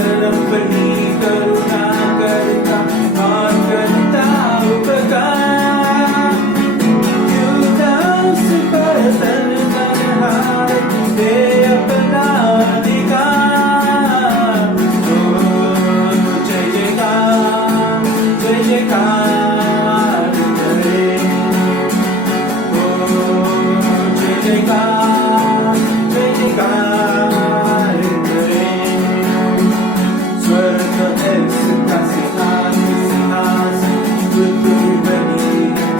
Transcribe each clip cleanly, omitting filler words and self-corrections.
शरणं बनी करुणा करता और करता उपकार। क्यों दास पर तन मन हार दे अपना अधिकार। ओ जय जयकार जय जयकार करे। ओ जय जयकार जय जयकार करे। स्वर्ग इसका सिंहासन पृथ्वी बनी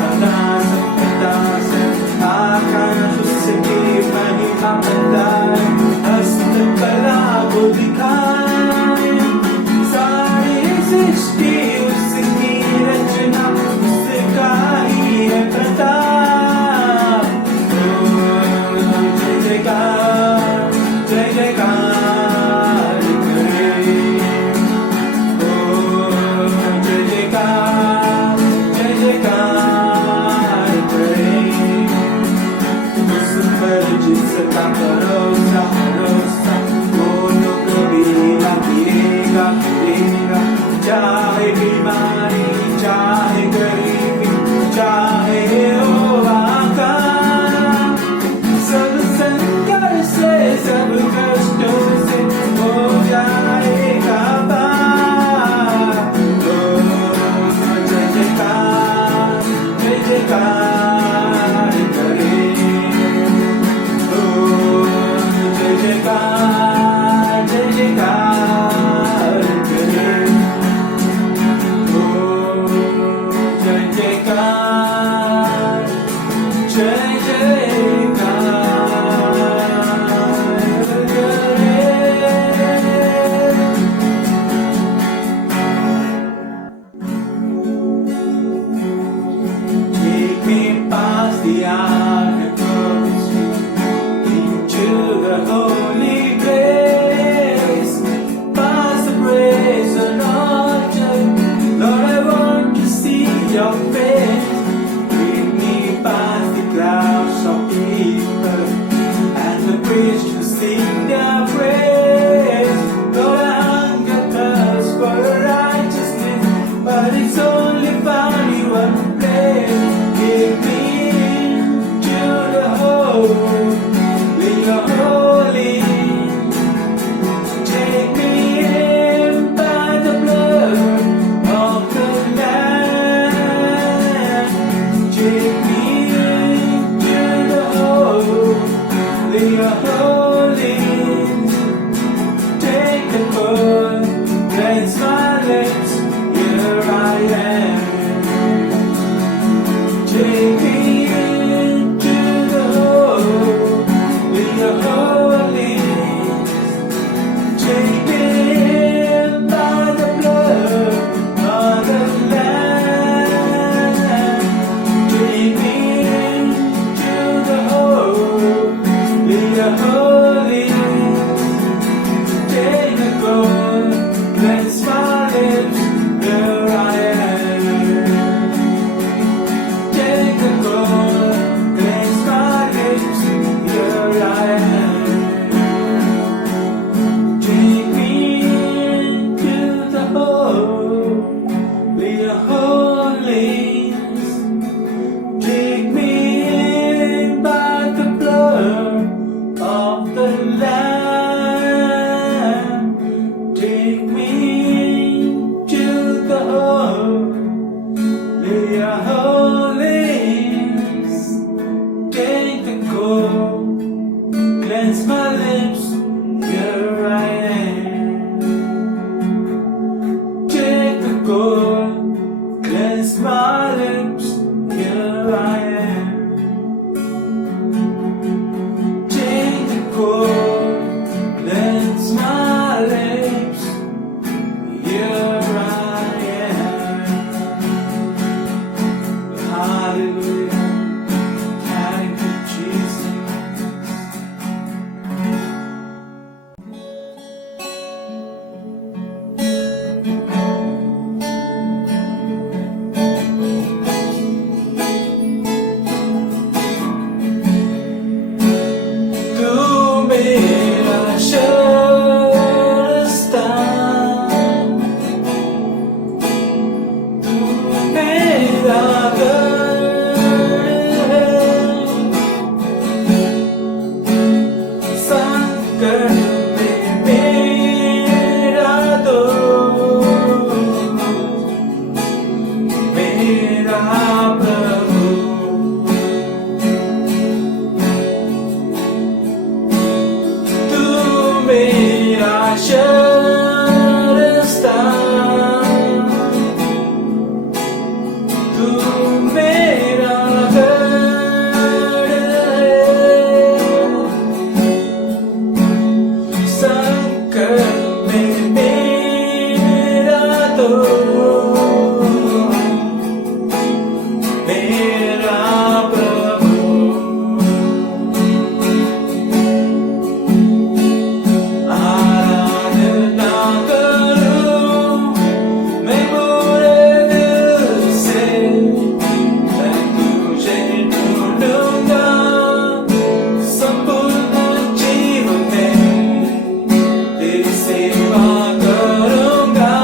अनासन प्रतासन। आकाश उसकी महिमा बताए हस्तकला वो दिखाए। सारी सृष्टि उसकी रचना उसका ही है प्रताप। ओ जय जयकार जय जयकार करे। ओ जय जयकार जय जयकार करे। उस पर जिसका भरोसा भरोसा वो तो कभी ना गिरेगा गिरेगा। चाहे बीमारी चाहे गरीबी चाहे हो आकाश। सब संकट से सब कष्टों से हो जाएगा पार। ओ जय जयकार जय जयकार करे। ओ जय जयकार जय जयकार करे। ओ जय जयकार जय जयकार करे। Take me past the articles into the holy place, past the brazen altar. Lord, I want to see your face. Lead me past the clouds of people and the priests to sing their praise. Lord, I hunger thirst for righteousness, but it's only found you one place. Give me into the holy, your holy. Take me in by the blood of the Lamb. Take me into the holy, your holy. Take the blood, cleanse my lips, here I am. Take me into the holy, your holy. Take me in by the blood of the Lamb. Take me into the holy, your holy. Take the blood, cleanse my lips, मेरा प्रभु आराधना करूं मैं पूरे दिल से मैं तुझे ढूंढूंगा संपूर्ण जीवन में तेरी सेवा करूंगा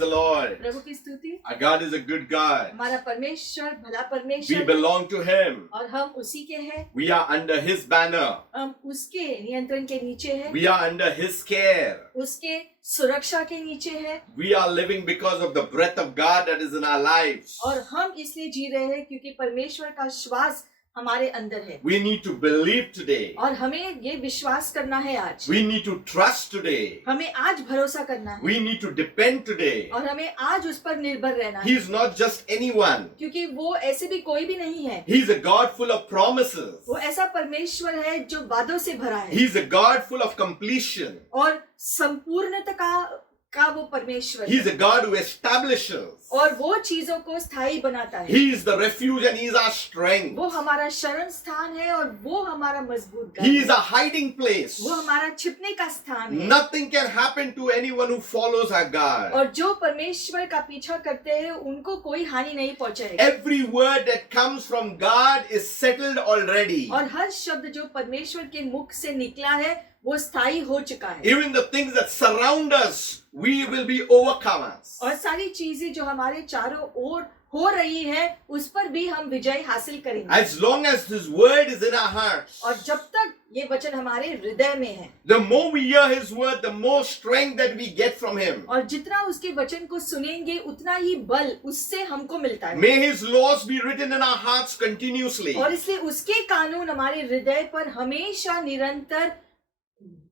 the Lord. प्रभु की स्तुति। Our God is a good God. हमारा परमेश्वर भला We परमेश्वर है belong to Him. और हम उसी के हैं। We are under His banner. हम उसके नियंत्रण के नीचे हैं, We are under His care. उसके सुरक्षा के नीचे हैं We are living because of the breath of God that is in our lives. और हम इसलिए जी रहे हैं क्योंकि परमेश्वर का श्वास हमारे अंदर है। We need to believe today. और हमें ये विश्वास करना है आज। We need to trust today. हमें आज भरोसा करना है We need to depend today. और हमें आज उस पर निर्भर रहना He है, is not just anyone. क्योंकि वो ऐसे भी कोई भी नहीं है। He is a God full of promises. वो ऐसा परमेश्वर है जो वादों से भरा है He is a God full of completion. और संपूर्णता का वो परमेश्वर He is है a God who establishes. और वो चीजों को स्थायी बनाता है। He is the refuge and He is our strength. वो हमारा शरण स्थान है और वो हमारा मजबूत घर He है। is a hiding place. वो हमारा छिपने का स्थान है। Nothing can happen to anyone who follows our God. और जो परमेश्वर का पीछा करते हैं उनको कोई हानि नहीं पहुंचाएगी। Every word that comes from God is settled already. और हर शब्द जो परमेश्वर के मुख से निकला है वो स्थायी हो चुका है। Even the things that surround us, we will be overcomers. और सारी चीजें जो हमारे चारों ओर हो रही है उस पर भी हम विजय हासिल करेंगे। As long as His word is in our hearts, और जब तक ये वचन हमारे हृदय में है the more we hear His word, the more strength that we get from Him. और जितना उसके वचन को सुनेंगे उतना ही बल उससे हमको मिलता है। May His laws be written in our hearts continuously. और इसलिए उसके कानून हमारे हृदय पर हमेशा निरंतर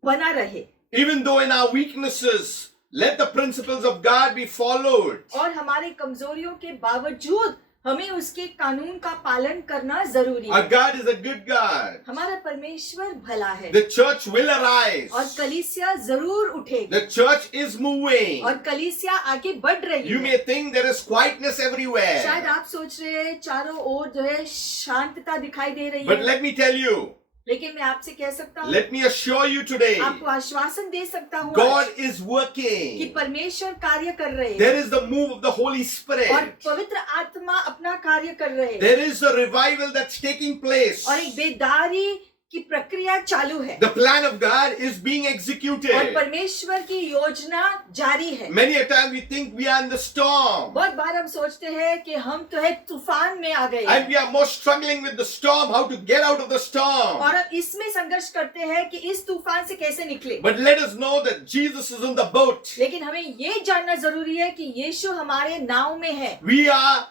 बना रहे। Even though in our weaknesses, let the principles of God be followed. और हमारे कमजोरियों के बावजूद हमें उसके कानून का पालन करना जरूरी Our है। God is a good God. हमारा परमेश्वर भला है The church will arise. और कलीसिया जरूर उठेगी The church is moving. और कलीसिया आगे बढ़ रही You है। may think there is quietness शायद everywhere. आप सोच रहे हैं चारों ओर जो है शांतता दिखाई दे रही But है, let me tell you, लेकिन मैं आपसे कह सकता हूँ, let me assure you today, आपको आश्वासन दे सकता हूँ God आज is कि working. परमेश्वर कार्य कर रहे हैं There is the move of the Holy और Spirit. पवित्र आत्मा अपना कार्य कर रहे हैं There is a revival that's taking place. और एक बेदारी की प्रक्रिया चालू है The plan of God is being और executed. परमेश्वर की योजना जारी है। Many a time we think we are in the storm. बहुत बार हम सोचते हैं कि हम तो है तूफान में आ गए And हैं we are more struggling with the storm, how to get out of the storm. और हम इसमें संघर्ष करते हैं कि इस तूफान से कैसे निकले। But let us know that Jesus is in the boat. लेकिन हमें ये जानना जरूरी है कि यीशु हमारे नाव में है। We are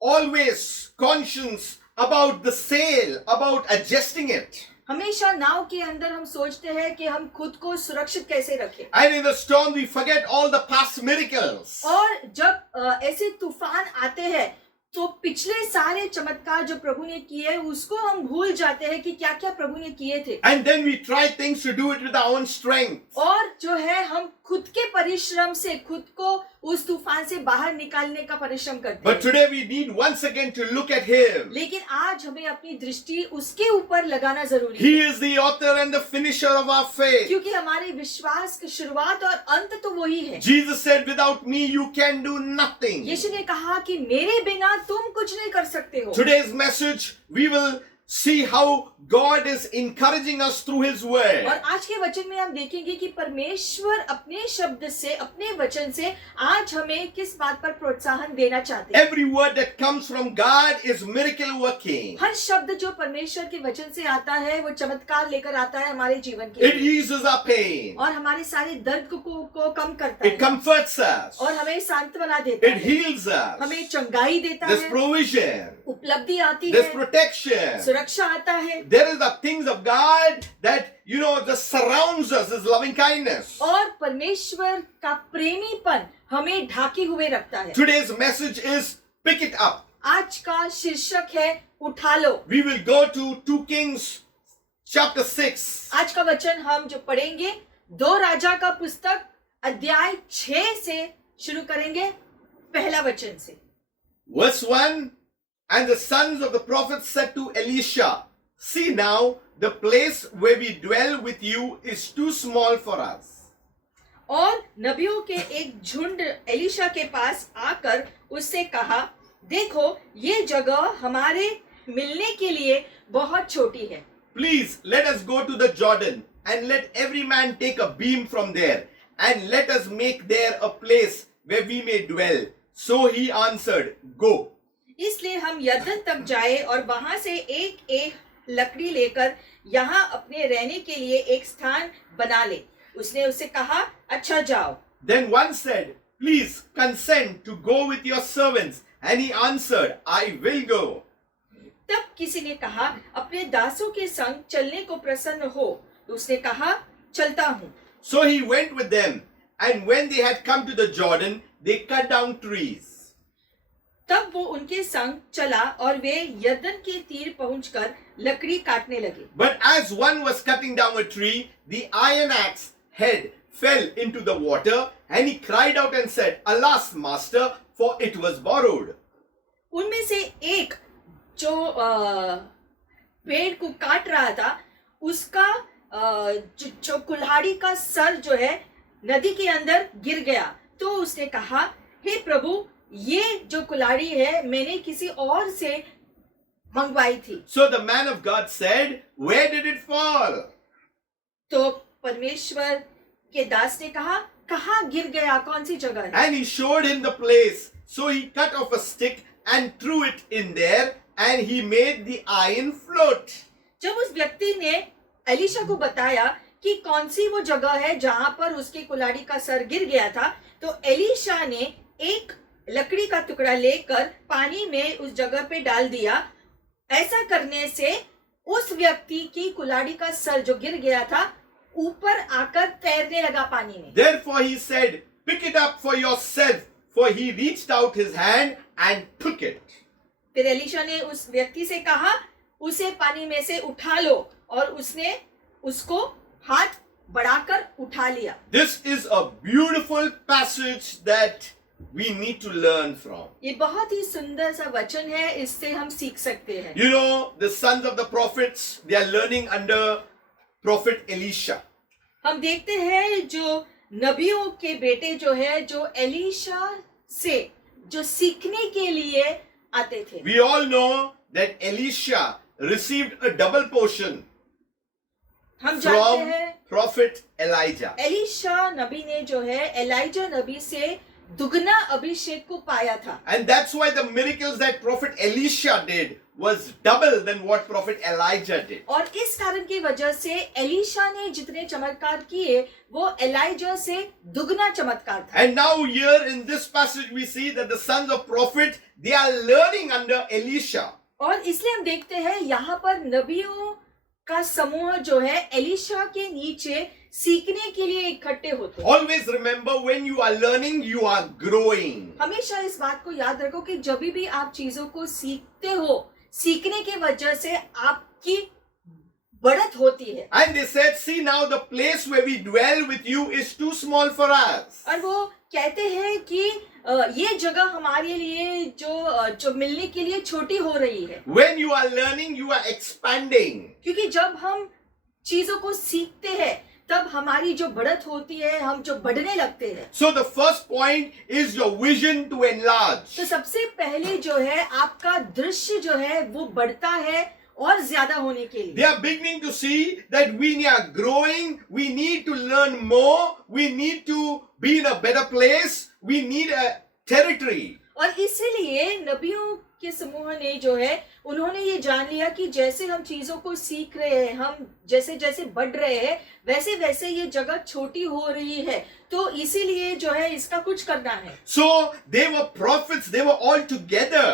always conscious about the sail, about adjusting it. हमेशा नाव के अंदर हम सोचते हैं कि हम खुद को सुरक्षित कैसे रखें And in the storm, we forget all the past miracles. और जब ऐसे तूफान आते हैं तो पिछले सारे चमत्कार जो प्रभु ने किए हैं उसको हम भूल जाते हैं कि क्या क्या प्रभु ने किए थे And then we try things to do it with our own strength. और जो है हम खुद के परिश्रम से खुद को उस तूफान से बाहर निकालने का परिश्रम करते But हैं। today we need once again to look at Him. लेकिन आज हमें अपनी दृष्टि उसके ऊपर लगाना जरूरी He है is the author and the finisher of our faith. क्योंकि हमारे विश्वास की शुरुआत और अंत तो वही है। Jesus said, without me you can do nothing. यीशु ने कहा कि मेरे बिना तुम कुछ नहीं कर सकते हो। Today's message, we will see how God is encouraging us through His word. और आज के वचन में हम देखेंगे कि परमेश्वर अपने शब्द से अपने वचन से आज हमें किस बात पर प्रोत्साहन देना चाहते हैं। Every word that comes from God is miracle working. हर शब्द जो परमेश्वर के वचन से आता है वो चमत्कार लेकर आता है हमारे जीवन के It लिए eases our pain. और हमारे सारे दर्द को कम करता It है comforts us. और हमें सांत्वना देता It है, heals us. हमें चंगाई देता There's है, provision. उपलब्धि आती There's है, protection. सुरक्षा आता है There is the things of God that, just surrounds us as loving kindness. और परमेश्वर का प्रेमीपन हमें ढाके हुए रखता है। Today's message is pick it up. आज का शीर्षक है उठा लो। We will go to 2 Kings chapter 6. आज का वचन हम जो पढ़ेंगे 2 राजा का पुस्तक अध्याय 6 से शुरू करेंगे, पहला वचन से। Verse 1, and the sons of the prophets said to Elisha, see now, the place where we dwell with you is too small for us. और नबियों के एक झुंड एलिशा के पास आकर उससे कहा, देखो ये जगह हमारे मिलने के लिए बहुत छोटी है। Please let us go to the Jordan and let every man take a beam from there and let us make there a place where we may dwell. So he answered, Go. इसलिए हम यरदन तक जाए और वहां से एक एक लकड़ी लेकर यहाँ अपने रहने के लिए एक स्थान बना ले। उसने उससे कहा, अच्छा जाओ। Then one said, Please consent to go with your servants. And he answered, I will go. तब किसी ने कहा, अपने दासों के संग चलने को प्रसन्न हो। तो उसने कहा, चलता हूँ। So he went with them. And when they had come to the Jordan, they cut down trees. तब वो उनके संग चला और वे यरदन के तीर पहुंचकर लकड़ी काटने लगे। But as one was cutting down a tree, the iron axe head fell into the water, and he cried out and said, Alas, master, for it was borrowed. उनमें से एक जो पेड़ को काट रहा था, उसका जो कुल्हाड़ी का सर जो है नदी के अंदर गिर गया। तो उसने कहा, हे प्रभु, ये जो कुल्हाड़ी है मैंने किसी और से मंगवाई थी। So the man of God said, Where did it fall? तो परमेश्वर के दास ने कहा, कहाँ गिर गया, कौन सी जगह है? And he showed him the place. So he cut off a stick and threw it in there, and he made the iron float. जब उस व्यक्ति ने एलीशा को बताया कि कौन सी वो जगह है जहां पर उसके कुल्हाड़ी का सर गिर गया था, तो एलीशा ने एक लकड़ी का टुकड़ा लेकर पानी में उस जगह पे डाल दिया। ऐसा करने से उस व्यक्ति की कुल्हाड़ी का सर जो गिर गया था ऊपर आकर तैरने लगा पानी में। Therefore he said, Pick it up for yourself, for he reached out his hand and took it. फिर एलीशा ने उस व्यक्ति से कहा, उसे पानी में से उठा लो, और उसने उसको हाथ बढ़ाकर उठा लिया। This is a beautiful passage that we need to learn from. ये बहुत ही सुंदर सा वचन है, इससे हम सीख सकते हैं। You know, the sons of the prophets, they are learning under prophet Elisha. हम देखते हैं जो नबियों के बेटे जो है, जो एलीशा से जो सीखने के लिए आते थे। We all know that Elisha received a double portion हम जानते from हैं prophet Elijah. एलीशा नबी ने जो है एलाइजा नबी से दुगना अभिषेक को पाया था। And that's why the miracles that prophet Elisha did was double than what prophet Elijah did. और इस कारण की वजह से एलीशा ने जितने चमत्कार किए वो एलाइजा से दुगना चमत्कार था। And now here in this passage we see that the sons of prophet, they are learning under Elisha. और इसलिए हम देखते हैं यहाँ पर नबियों का समूह जो है एलीशा के नीचे सीखने के लिए इकट्ठे होते हैं। Always remember, when you are learning, you are growing. हमेशा इस बात को याद रखो कि जब भी आप चीजों को सीखते हो, सीखने की वजह से आपकी बढ़त होती है। And they said, See now the place where we dwell with you is too small for us. और वो कहते हैं कि ये जगह हमारे लिए जो मिलने के लिए छोटी हो रही है। When you are learning, you are expanding. क्योंकि जब हम चीजों को सीखते हैं तब हमारी जो बढ़त होती है, हम जो बढ़ने लगते हैं। So the first point is your vision to enlarge. तो सबसे पहले जो है आपका दृश्य जो है वो बढ़ता है और ज्यादा होने के They लिए। are beginning to see that we are growing, we need to learn more, we need to be in a better place, we need a territory. और इसीलिए नबियों के समूह ने जो है उन्होंने ये जान लिया कि जैसे हम चीजों को सीख रहे हैं, हम जैसे जैसे बढ़ रहे हैं, वैसे वैसे ये जगह छोटी हो रही है, तो इसीलिए जो है इसका कुछ करना है। So they were prophets, they were all together.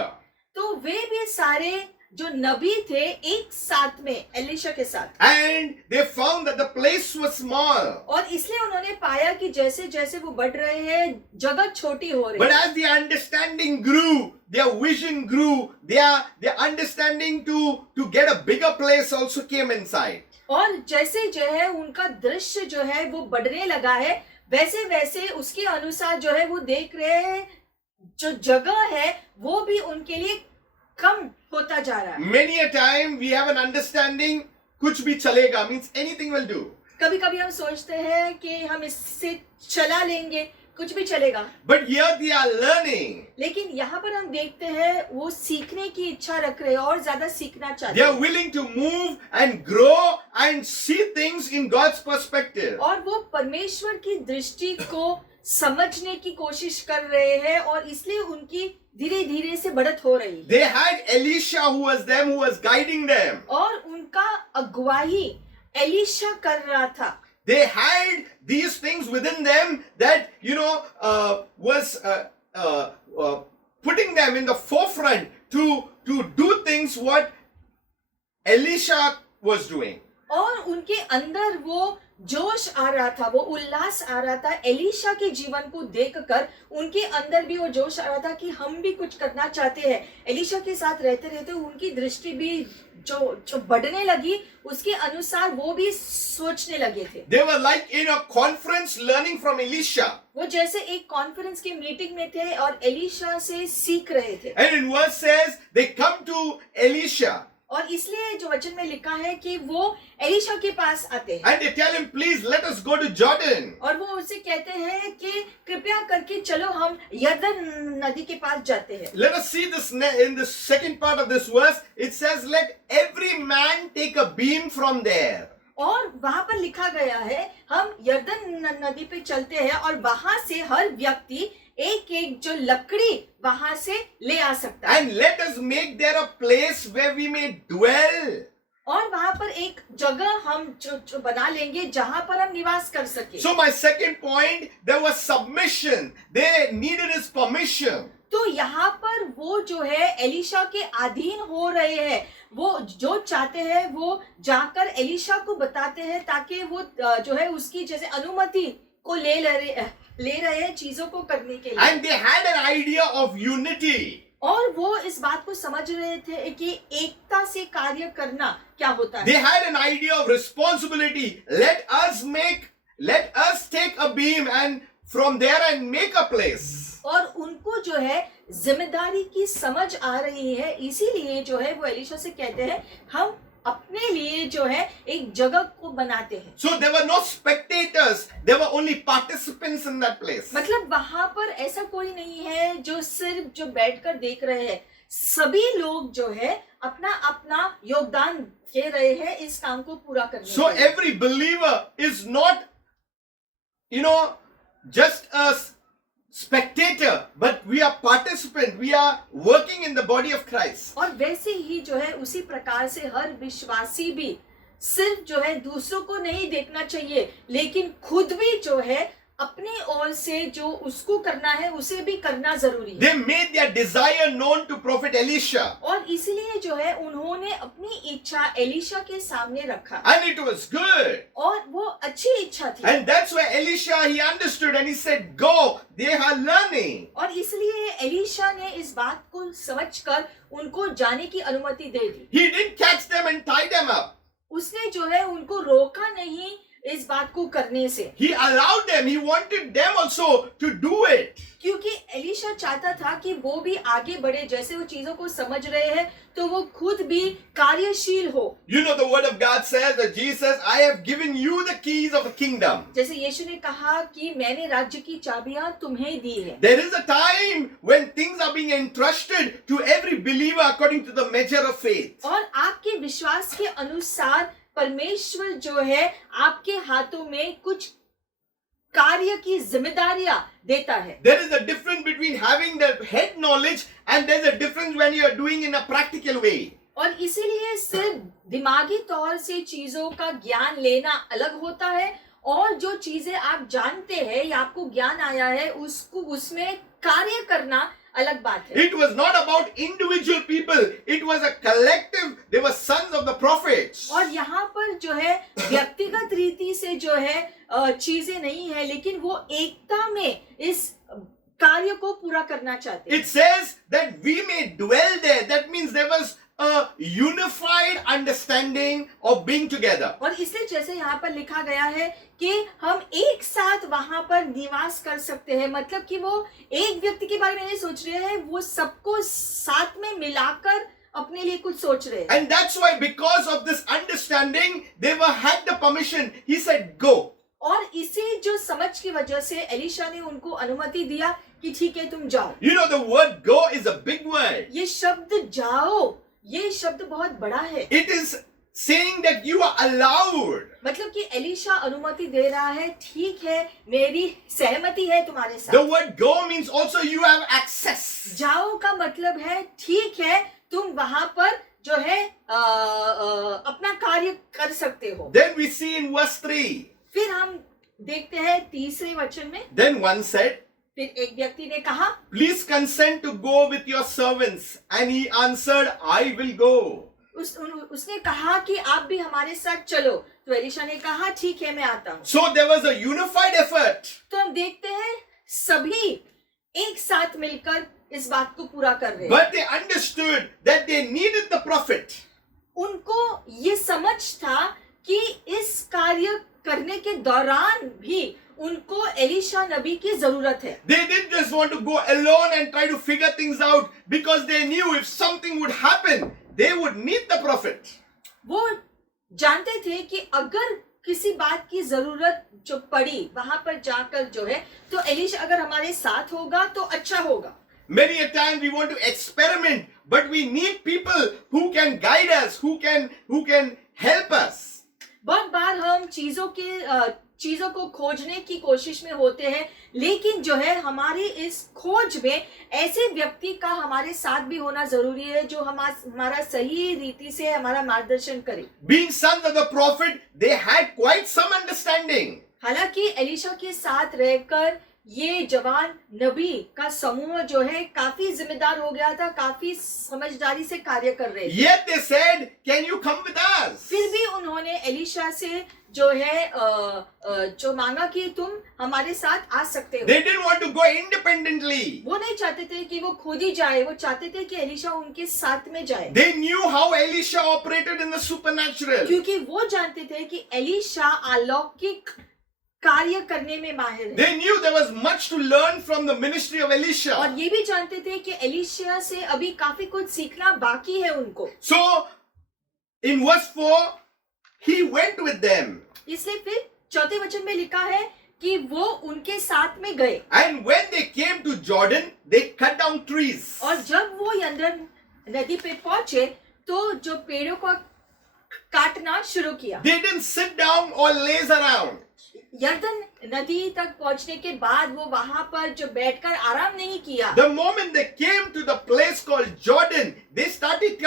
तो वे भी सारे जो नबी थे एक साथ में एलीशा के साथ, And they found that the place was small. और इसलिए उन्होंने पाया कि जैसे जैसे वो बढ़ रहे हैं जगह छोटी हो रही But है। as the understanding grew, their vision grew, their understanding to get a bigger place also came inside. और जैसे जो है उनका दृश्य जो है वो बढ़ने लगा है, वैसे वैसे उसके अनुसार जो है वो देख रहे हैं जो जगह है वो भी उनके लिए कम होता जा रहा है। Many a time we have an understanding, kuch bhi chalega, means anything will do. कभी कभी हम सोचते हैं कि हम इससे चला लेंगे, कुछ भी चलेगा, But here they are learning. लेकिन यहाँ पर हम देखते हैं वो सीखने की इच्छा रख रहे हैं और ज्यादा सीखना चाहते They are हैं, willing to move and grow and see things in God's perspective. और वो परमेश्वर की दृष्टि को समझने की कोशिश कर रहे हैं और इसलिए उनकी धीरे धीरे से बढ़त हो रही है। They had Elisha who was guiding them. और उनका अगुवाई एलीशा कर रहा था। They had these things within them that, was putting them in the forefront to do things what Elisha was doing. और उनके अंदर वो जोश आ रहा था, वो उल्लास आ रहा था एलीशा के जीवन को देखकर। उनके अंदर भी वो जोश आ रहा था कि हम भी कुछ करना चाहते हैं। एलीशा के साथ रहते रहते उनकी दृष्टि भी जो बढ़ने लगी, उसके अनुसार वो भी सोचने लगे थे। They were like in a conference learning from Elisha. वो जैसे एक कॉन्फ्रेंस की मीटिंग में थे और एलीशा से सीख रहे थे। And in verse says, they come to Elisha और इसलिए जो वचन में लिखा है कि वो एलीशा के पास आते हैं and they tell him, please let us go to Jordan. और वो उससे कहते हैं कि कृपया करके चलो हम यरदन नदी के पास जाते हैं। Let us see this in the second part of this verse. It says, let every man take a beam from there. और वहां पर लिखा गया है हम यरदन नदी पे चलते हैं और वहां से हर व्यक्ति एक एक जो लकड़ी वहां से ले आ सकता है। And let us make there a place where we may dwell. और वहां पर एक जगह हम जो बना लेंगे जहां पर हम निवास कर सके। So my second point, there was submission. They needed his permission. तो यहाँ पर वो जो है एलीशा के अधीन हो रहे हैं, वो जो चाहते हैं वो जाकर एलीशा को बताते हैं ताकि वो जो है उसकी जैसे अनुमति को ले रहे हैं चीजों को करने के लिए। And they had an idea of unity. और वो इस बात को समझ रहे थे कि एकता से कार्य करना क्या होता They है। had an idea of responsibility. Let us take a beam and from there and make a place. और उनको जो है जिम्मेदारी की समझ आ रही है, इसीलिए जो है वो एलीशा से कहते हैं हम अपने लिए जो है एक जगह को बनाते हैं। So there were no spectators. There were only participants in that place. मतलब वहां पर ऐसा कोई नहीं है जो सिर्फ जो बैठकर देख रहे हैं, सभी लोग जो है अपना अपना योगदान दे रहे हैं इस काम को पूरा करने So के लिए। every believer is not, just a spectator, but we are participant. We are working in the body of Christ. और वैसे ही जो है उसी प्रकार से हर विश्वासी भी सिर्फ जो है दूसरों को नहीं देखना चाहिए, लेकिन खुद भी जो है अपनी ओर से जो उसको करना है उसे भी करना जरूरी है। They made their desire known to prophet Elisha. और इसलिए जो है उन्होंने अपनी इच्छा एलीशा के सामने रखा And it was good. और वो अच्छी इच्छा थी। And that's why Elisha, he understood and he said, go, they are learning. और इसलिए एलीशा ने इस बात को समझकर उनको जाने की अनुमति दे दी। He didn't catch them and tie them up. उसने जो है उनको रोका नहीं इस बात को करने से, He allowed them. He wanted them also to do it. क्योंकि एलीशा चाहता था कि वो भी आगे बढ़े। जैसे वो चीजों को समझ रहे हैं तो वो खुद भी कार्यशील हो। You know, the word of God says that Jesus says, I have given you the keys of the kingdom. जैसे यीशु ने कहा कि मैंने राज्य की चाबियां तुम्हें दी है। There is a time when things are being entrusted to every believer according to the measure of faith. और आपके विश्वास के अनुसार परमेश्वर जो है आपके हाथों में कुछ कार्य की जिम्मेदारियां देता है। There is a difference between having the head knowledge and there's a difference when you are doing in a practical way. और इसीलिए सिर्फ दिमागी तौर से चीजों का ज्ञान लेना अलग होता है और जो चीजें आप जानते हैं या आपको ज्ञान आया है उसको उसमें कार्य करना अलग बात है। It was not about individual people. It was a collective. They were sons of the prophets. और यहाँ पर जो है व्यक्तिगत रीति से जो है चीजें नहीं है, लेकिन वो एकता में इस कार्य को पूरा करना चाहते हैं। It says that we may dwell there. That means there was a unified understanding of being together. और इसलिए जैसे यहाँ पर लिखा गया है कि हम एक साथ वहां पर निवास कर सकते हैं, मतलब कि वो एक व्यक्ति के बारे में नहीं सोच रहे हैं, वो सबको साथ में मिलाकर अपने लिए कुछ सोच रहे हैं। And that's why because of this understanding, they had the permission. He said, go. और इसी जो समझ की वजह से एलीशा ने उनको अनुमति दिया कि ठीक है तुम जाओ। You know, the word go is a big word. ये शब्द जाओ, ये शब्द बहुत बड़ा है। It is saying that you are allowed. मतलब कि एलिशा अनुमति दे रहा है, ठीक है, मेरी सहमति है तुम्हारे The साथ। word go means also you have access. जाओ का मतलब है ठीक है, तुम वहां पर जो है अपना कार्य कर सकते हो। Then we see in verse 3. फिर हम देखते हैं तीसरे वचन में, Then one said, फिर एक व्यक्ति ने कहा, please consent to go with your servants. And he answered, I will go. उसने कहा कि आप भी हमारे साथ चलो। तो एलिशा ने कहा ठीक है, मैं आता हूँ। So there was a unified effort. तो हम देखते हैं सभी एक साथ मिलकर इस बात को पूरा कर रहे हैं। But they understood that they needed the prophet. उनको ये समझ था कि इस कार्य करने के दौरान भी उनको एलिशा नबी की जरूरत है। They didn't just want to go alone and try to figure things out because they knew if something would happen, they would need the prophet. वो जानते थे कि अगर किसी बात की जरूरत जो पड़ी वहां पर जाकर जो है, तो एलिशा अगर हमारे साथ होगा तो अच्छा होगा। Many a time we want to experiment, but we need people who can guide us, who can help us. बहुत बार हम चीजों को खोजने की कोशिश में होते हैं, लेकिन जो है हमारी इस खोज में ऐसे व्यक्ति का हमारे साथ भी होना जरूरी है जो हमारा सही रीति से हमारा मार्गदर्शन करे। Being sons of the prophet, they had quite some understanding. हालांकि एलिशा के साथ रहकर ये जवान नबी का समूह जो है काफी जिम्मेदार हो गया था, काफी समझदारी से कार्य कर रहे थे। Yet they said, can you come with us? फिर भी उन्होंने एलिशा से जो है जो मांगा कि तुम हमारे साथ आ सकते हो। They didn't want to go independently. वो नहीं चाहते थे कि वो खुद ही जाए, वो चाहते थे कि एलिशा उनके साथ में जाए। They knew how Elisha operated in the supernatural. क्योंकि वो जानते थे कि एलिशा अलौकिक कार्य करने में माहिर है। They knew there was much to learn from the ministry of Elisha. और ये भी जानते थे कि एलिशा से अभी काफी कुछ सीखना बाकी है उनको। So, in verse 4, he went with them. इसलिए फिर चौथे वचन में लिखा है कि वो उनके साथ में गए। And when they came to Jordan, they cut down trees. और जब वो यरदन नदी पे पहुंचे तो जो पेड़ों को काटना शुरू किया। They didn't sit down or laze around. यरदन नदी तक पहुंचने के बाद वो वहां पर जो बैठकर आराम नहीं किया। The moment they came to the place called Jordan, they started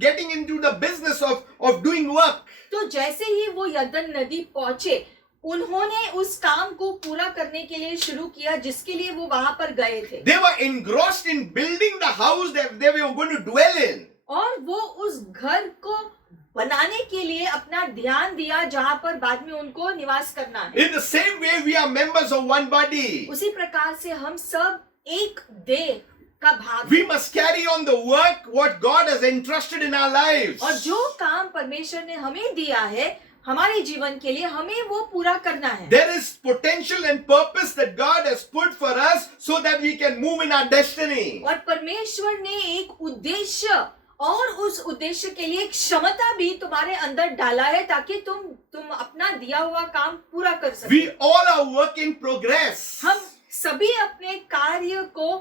getting into the business of doing work. तो जैसे ही वो यरदन नदी पहुंचे, उन्होंने उस काम को पूरा करने के लिए शुरू किया जिसके लिए वो वहां पर गए थे। They were engrossed in building the house that they were going to dwell in. और वो उस घर को बनाने के लिए अपना ध्यान दिया जहां पर बाद में उनको निवास करना है। In the same way, we are members of one body. उसी प्रकार से हम सब एक देह का भाग We must carry on the work what God has entrusted in our lives. और जो काम परमेश्वर ने हमें दिया है हमारे जीवन के लिए, हमें वो पूरा करना है। There is potential and purpose that God has put for us so that we can move in our destiny. और परमेश्वर ने एक उद्देश्य और उस उद्देश्य के लिए क्षमता भी तुम्हारे अंदर डाला है ताकि तुम अपना दिया हुआ काम पूरा कर सको। We all are work in progress. हम सभी अपने कार्य को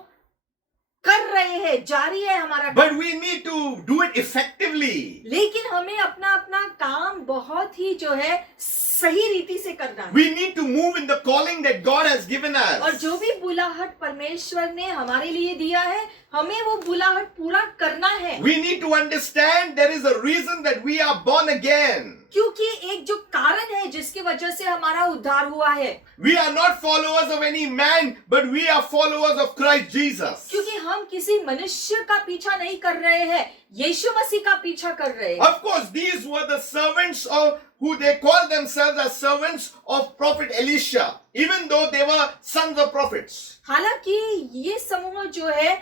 कर रहे हैं, जारी है हमारा But काम। we need to do it effectively. लेकिन हमें अपना अपना काम बहुत ही जो है सही रीति से करना है। We need to move in the calling that God has given और us. जो भी बुलाहट परमेश्वर ने हमारे लिए दिया है, हमें वो बुलाहट पूरा करना है। We need to understand there is a reason that we are born again. क्योंकि एक जो कारण है जिसकी वजह से हमारा उद्धार हुआ है। We are not followers of any man, but we are followers of Christ Jesus. क्योंकि हम किसी मनुष्य का पीछा नहीं कर रहे हैं, यीशु मसीह का पीछा कर रहे हैं। Of course, these were the servants of who they called themselves as servants of Prophet Elisha, even though they were sons of prophets. हालांकि ये समूह जो है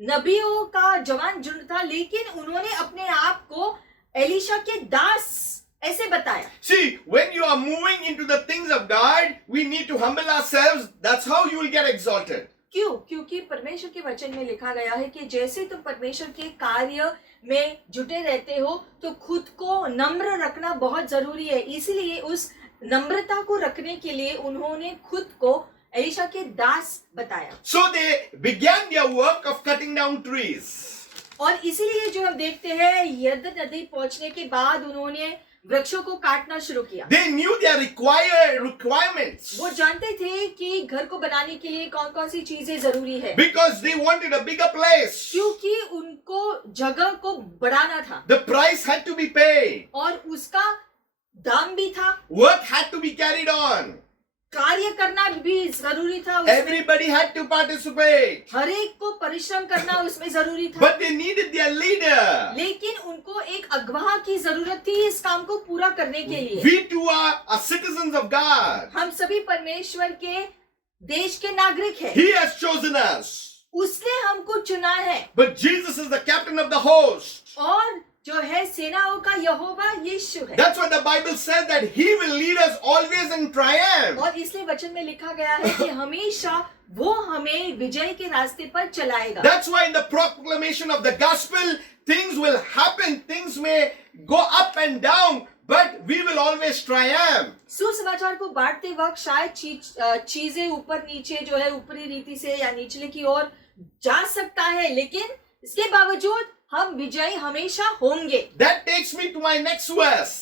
नबियों का जवान झुंड था, लेकिन उन्होंने अपने आप को एलिशा के दास ऐसे बताया। See, when you are moving into the things of God, we need to humble ourselves. That's how you will get exalted. क्यों? क्योंकि परमेश्वर के वचन में लिखा गया है कि जैसे तुम परमेश्वर के कार्य में जुटे रहते हो तो खुद को नम्र रखना बहुत जरूरी है। इसीलिए उस नम्रता को रखने के लिए उन्होंने खुद को एलिशा के दास बताया। So they began their work of cutting down trees. और इसीलिए जो हम देखते हैं यरदन नदी पहुंचने के बाद उन्होंने वृक्षों को काटना शुरू किया। They knew their requirements वो जानते थे कि घर को बनाने के लिए कौन कौन सी चीजें जरूरी है, because they wanted a bigger place. क्योंकि उनको जगह को बढ़ाना था The price had to be paid. और उसका दाम भी था, Work had to be carried on. कार्य करना भी जरूरी था उसमें, Everybody had to participate. हर एक को परिश्रम करना उसमें जरूरी था। But they needed their leader. लेकिन उनको एक अगवा की जरूरत थी इस काम को पूरा करने के लिए। We too are citizens of God. हम सभी परमेश्वर के देश के नागरिक हैं, He has chosen us. उसने हमको चुना है। But Jesus is the captain of the host. और जो है सेनाओं का यहोवा यीशु है। That's why the Bible says that He will lead us always in triumph. और इसलिए वचन में लिखा गया है कि हमेशा वो हमें विजय के रास्ते पर चलाएगा। That's why in the proclamation of the gospel, things will happen. Things may go up and down, but we will always triumph. सुसमाचार को बांटते वक्त शायद चीजें ऊपर नीचे जो है ऊपरी रीति से या निचले की ओर जा सकता है, लेकिन इसके बावजूद हम विजयी हमेशा होंगे। That takes me to my next verse.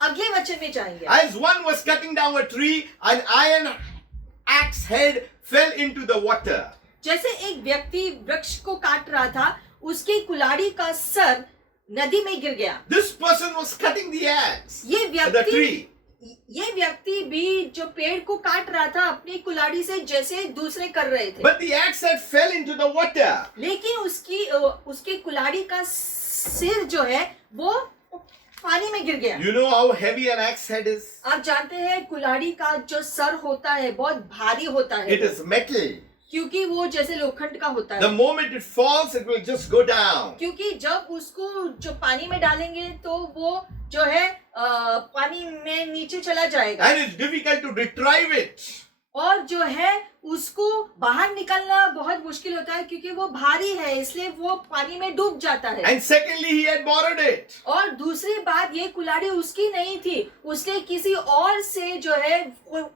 अगले वचन में जाएंगे। As one was cutting down a tree, an iron axe head fell into the water. जैसे एक व्यक्ति वृक्ष को काट रहा था, उसकी कुल्हाड़ी का सर नदी में गिर गया। This person was cutting the axe, ये the tree. व्यक्ति भी जो पेड़ को काट रहा था अपनी कुल्हाड़ी से जैसे दूसरे कर रहे थे, But the axe head fell into the water. लेकिन उसकी कुल्हाड़ी का सिर जो है वो पानी में गिर गया। You know how heavy an axe head is? आप जानते हैं कुल्हाड़ी का जो सर होता है बहुत भारी होता है, It is metal. क्योंकि वो जैसे लोखंड का होता The है। moment it falls, it will just go down. क्योंकि जब उसको जो पानी में डालेंगे तो वो जो है पानी में नीचे चला जाएगा And it's difficult to retrieve it. और जो है उसको बाहर निकलना बहुत मुश्किल होता है, क्योंकि वो भारी है इसलिए वो पानी में डूब जाता है। And secondly, he had borrowed it. और दूसरी बात, ये कुल्हाड़ी उसकी नहीं थी, उसने किसी और से जो है वो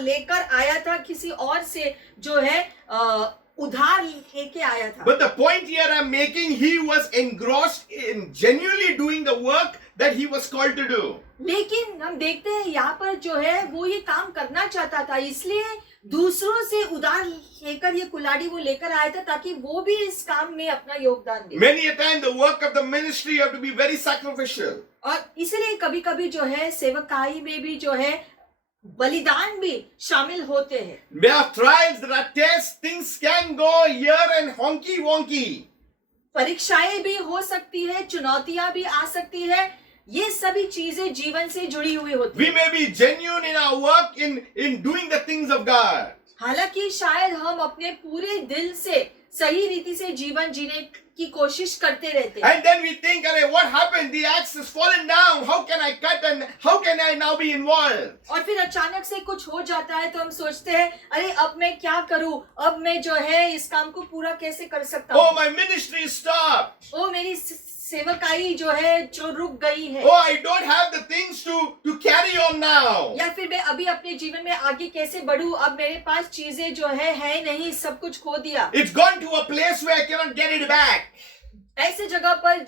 लेकर आया था, किसी और से जो है उधार लेके आया था। But the point here I'm making, he was engrossed in genuinely doing the work that he was called to do. लेकिन हम देखते हैं यहाँ पर जो है वो ये काम करना चाहता था, इसलिए दूसरों से उधार लेकर ये कुल्हाड़ी वो लेकर आया था ताकि वो भी इस काम में अपना योगदान दे। Many a time the work of the ministry you have to be very sacrificial. और इसलिए कभी कभी जो है सेवकाई में भी जो है बलिदान भी शामिल होते हैं। There are trials, there are tests, things can go here and honky wonky. परीक्षाएं भी हो सकती है, चुनौतियां भी आ सकती है, ये सभी चीजें जीवन से जुड़ी हुई होती We है। may be genuine in our work in doing the things of God. हालांकि शायद हम अपने पूरे दिल से सही रीति से जीवन जीने की कोशिश करते रहते हैं। And then we think, what happened? The axe has fallen down. How can I cut and how can I now be involved? और फिर अचानक से कुछ हो जाता है तो हम सोचते हैं, अरे अब मैं क्या करूं, अब मैं जो है इस काम को पूरा कैसे कर सकता Oh, हूँ, my ministry is stopped. ओ मेरी सेवकाई जो है जो रुक गई है, Oh, I don't have the things to carry on now. या फिर मैं अभी अपने जीवन में आगे कैसे बढ़ूं, अब मेरे पास चीजें जो है नहीं, सब कुछ खो दिया। It's gone to a place where I cannot get it back. ऐसे जगह पर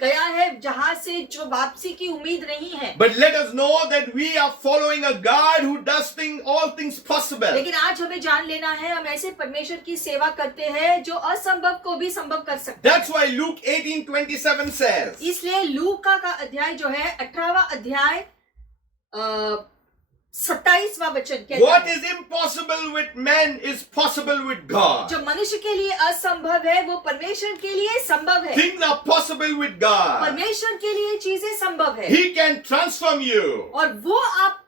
गया है जहां से जो वापसी की उम्मीद नहीं है। But let us know that we are following a God who does all things possible. लेकिन आज हमें जान लेना है, हम ऐसे परमेश्वर की सेवा करते हैं जो असंभव को भी संभव कर सकते हैं। That's why Luke 18:27 says, इसलिए लूका का अध्याय जो है 18वां अध्याय 27वां वचन कहता what है, is impossible with men is possible with God. जो मनुष्य के लिए असंभव है वो परमेश्वर के लिए संभव है। Things are possible with God. परमेश्वर के लिए चीजें संभव है He can transform you. और वो आपको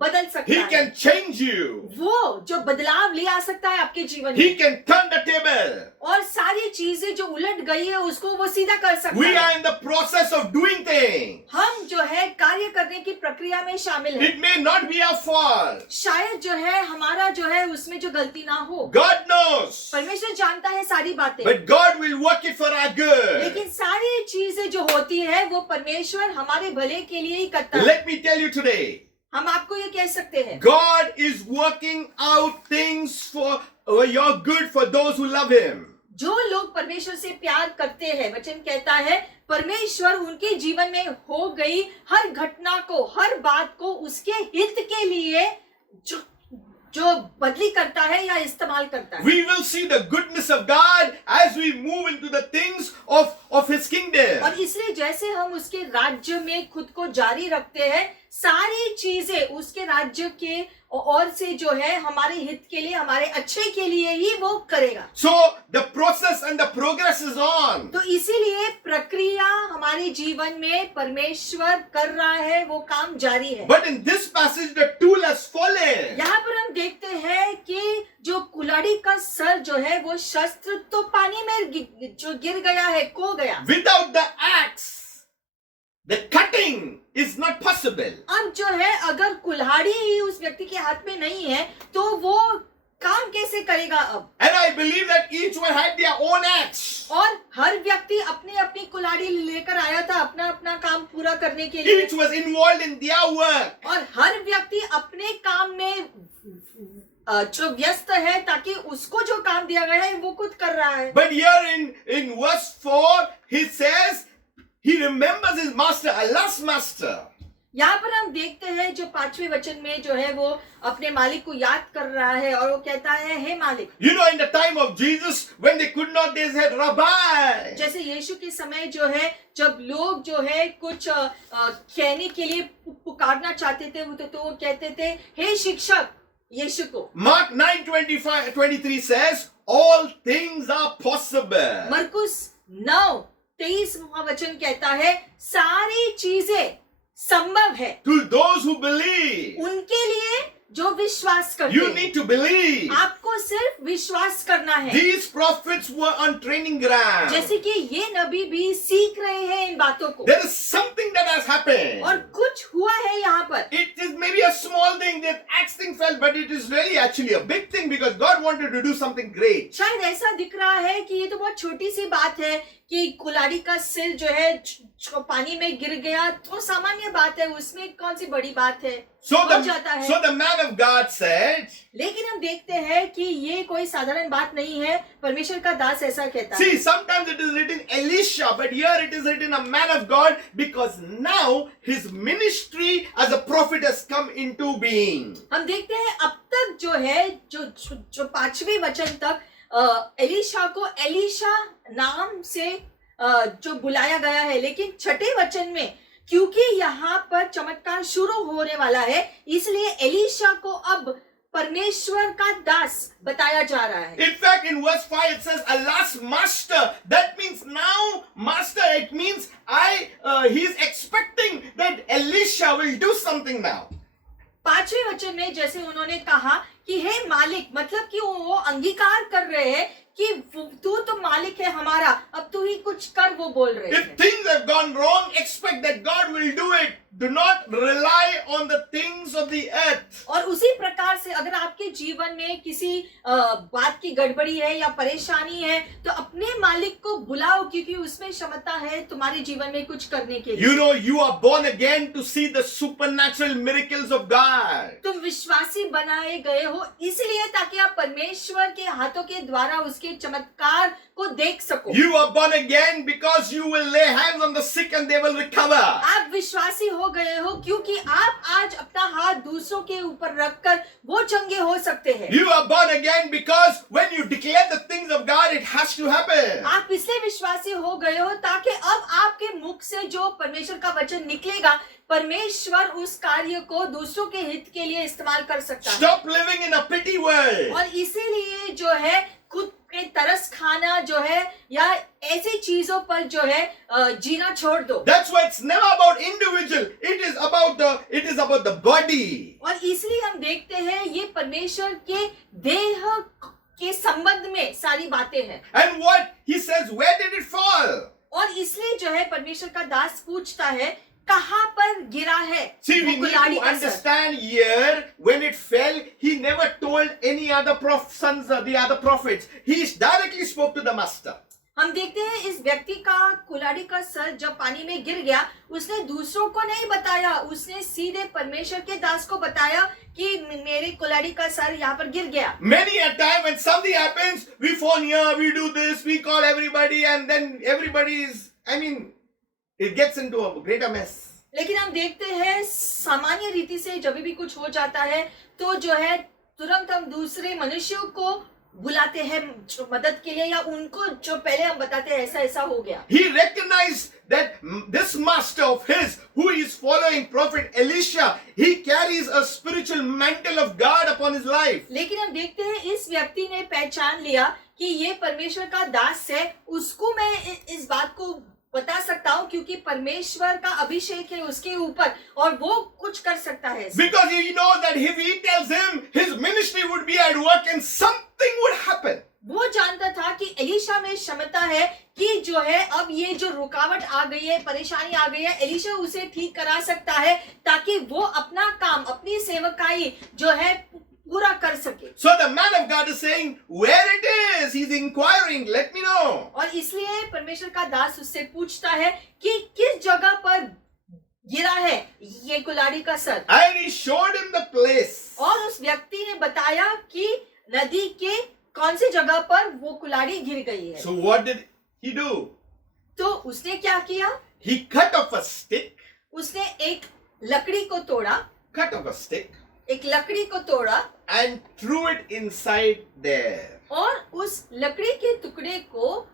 बदल सकता He है। can change you. वो जो बदलाव ले आ सकता है आपके जीवन He में, can turn the table. और सारी चीजें जो उलट गई है उसको वो सीधा कर सकता We है। are in the process of doing things. हम जो है कार्य करने की प्रक्रिया में शामिल हैं। It may not be our fault. शायद जो है हमारा जो है उसमें जो गलती ना हो, God knows. परमेश्वर जानता है सारी बातें, But God will work it for our good. लेकिन सारी चीजें जो होती है वो परमेश्वर हमारे भले के लिए ही करता है। Let me tell you today, हम आपको ये कह सकते हैं, God is working out things for your good for those who love Him. जो लोग परमेश्वर से प्यार करते हैं, वचन कहता है परमेश्वर उनके जीवन में हो गई हर घटना को, हर बात को उसके हित के लिए जो बदली करता है या इस्तेमाल करता है। We will see the goodness of God as we move into the things of His kingdom. और इसलिए जैसे हम उसके राज्य में खुद को जारी रखते हैं, सारी चीजें उसके राज्य के और से जो है हमारे हित के लिए, हमारे अच्छे के लिए ही वो करेगा। So the process and the progress is on. तो इसीलिए प्रक्रिया हमारे जीवन में परमेश्वर कर रहा है, वो काम जारी है। But in this passage, the tool has fallen. यहाँ पर हम देखते हैं कि जो कुल्हाड़ी का सर जो है वो शस्त्र तो पानी में जो गिर गया है, खो गया। Without the axe, the cutting is not possible. अब जो है अगर कुल्हाड़ी ही उस व्यक्ति के हाथ में नहीं है तो वो काम कैसे करेगा अब? And I believe that each one had their own axe. और हर व्यक्ति अपनी अपनी कुल्हाड़ी लेकर आया था अपना अपना काम पूरा करने के लिए। Each was involved in their work. और हर व्यक्ति अपने काम में जो व्यस्त है ताकि उसको जो काम दिया गया है वो खुद कर रहा है। But here in verse 4, he says, he remembers his master, Allah's master. यहाँ पर हम देखते हैं जो 5वें वचन में जो है वो अपने मालिक को याद कर रहा है और वो कहता है, हे मालिक। You know, in the time of Jesus, when they could not, they said, Rabbi. जैसे यीशु के समय जो है जब लोग जो है कुछ कहने के लिए पुकारना चाहते थे तो वो कहते थे, हे शिक्षक, यीशु को। Mark 9:23 says, all things are possible. मरकुस 9:23 वचन कहता है सारी चीजें संभव है To those who believe. उनके लिए जो विश्वास करते You हैं। need to believe. आपको सिर्फ विश्वास करना है। These prophets were on training ground. जैसे कि ये नबी भी सीख रहे हैं इन बातों को। There is something that has happened. और कुछ हुआ है यहाँ पर। It is maybe a small thing that axe thing fell, but it is really actually a big thing because God wanted to do something great. शायद ऐसा दिख रहा है कि ये तो बहुत छोटी सी बात है कि कुल्हाड़ी का सिर जो है पानी में गिर गया, तो सामान्य बात है, उसमें कौन सी बड़ी बात है। So हो जाता है। the man of God said, लेकिन हम देखते हैं कि ये कोई साधारण बात नहीं है। परमेश्वर का दास ऐसा कहता है। see, sometimes it is written Elisha, but here it is written a man of God because now his ministry as a prophet has come into being. हम देखते हैं अब तक जो है जो 5वें वचन तक एलिशा को एलिशा नाम से जो बुलाया गया है, लेकिन 6ठे वचन में क्योंकि यहाँ पर चमत्कार शुरू होने वाला है इसलिए एलिशा को अब परमेश्वर का दास बताया जा रहा है। In fact, in verse 5 it says Allah's master. That means now master. It means he is expecting that Elisha will do something now. 5वें वचन में जैसे उन्होंने कहा कि हे मालिक, मतलब कि वो अंगीकार कर रहे हैं कि तू तो मालिक है हमारा, अब तू ही कुछ कर, वो बोल रहे If हैं। things have gone wrong, expect that God will do it. Do not rely on the things of the earth. और उसी प्रकार से अगर आपके जीवन में किसी बात की गड़बड़ी है या परेशानी है तो अपने मालिक को बुलाओ, क्योंकि उसमें क्षमता है तुम्हारे जीवन में कुछ करने के लिए। You know, you are born again to see the supernatural miracles of God. तुम विश्वासी बनाए गए हो इसलिए ताकि आप परमेश्वर के हाथों के द्वारा उसके चमत्कार को देख सको। You are born again because you will lay hands on the sick and they will recover. आप विश्वासी हो गए हो क्योंकि आप आज अपना हाथ दूसरों के ऊपर रखकर वो चंगे हो सकते हैं। You are born again because when you declare the things of God, it has to happen. आप इसलिए विश्वासी हो गए हो ताकि अब आपके मुख से जो परमेश्वर का वचन निकलेगा, परमेश्वर उस कार्य को दूसरों के हित के लिए इस्तेमाल कर सकता है। Stop living in a pity world. और इसीलिए जो है खुद पे तरस खाना जो है या ऐसी चीजों पर जो है जीना छोड़ दो। That's why it's never about individual. It is about the body. और इसलिए हम देखते हैं ये परमेश्वर के देह के संबंध में सारी बातें हैं। And what he says, where did it fall? और इसलिए जो है परमेश्वर का दास पूछता है कहाँ पर गिरा है See, वो we need कुल्हाड़ी to का sir. understand here, when it fell, he never told any other the other prophets. He directly spoke to the master. हम देखते हैं इस व्यक्ति का कुल्हाड़ी का सर जब पानी में गिर गया, उसने दूसरों को नहीं बताया, उसने सीधे परमेश्वर के दास को बताया कि मेरे कुल्हाड़ी का सर यहाँ पर गिर गया। Many a time when something happens, we phone here, we do this, we call everybody, and then everybody is, it gets into a greater mess. लेकिन हम देखते हैं सामान्य रीति से जब भी कुछ हो जाता है तो जो है तुरंत हम दूसरे मनुष्यों को बुलाते हैं जो मदद के लिए, या उनको जो पहले हम बताते हैं ऐसा ऐसा हो गया। He recognized that this master of his, who is following prophet Elisha, he carries a spiritual mantle of God upon his life. लेकिन हम देखते हैं इस व्यक्ति ने पहचान लिया कि ये परमेश्वर का दास है। उसको मैं इस बात को बता सकता हूँ क्योंकि परमेश्वर का अभिषेक है उसके ऊपर और वो कुछ कर सकता है। Because he knows that if he tells him, his ministry would be at work and something would happen. वो जानता था कि एलीशा में क्षमता है कि जो है अब ये जो रुकावट आ गई है, परेशानी आ गई है, एलीशा उसे ठीक करा सकता है ताकि वो अपना काम, अपनी सेवकाई जो है पूरा कर सके। So the man of God is saying, where it is, he's inquiring, let me know. और इसलिए परमेश्वर का दास उससे पूछता है कि किस जगह पर गिरा है ये कुल्हाड़ी का sir. And he showed him the place. और उस व्यक्ति ने बताया कि नदी के कौन सी जगह पर वो कुल्हाड़ी गिर गई है। So what did he do? तो उसने क्या किया? He cut off a stick, उसने एक लकड़ी को तोड़ा, cut off a stick, एक लकड़ी को तोड़ा and threw it inside there. और उस लकड़ी के टुकड़े को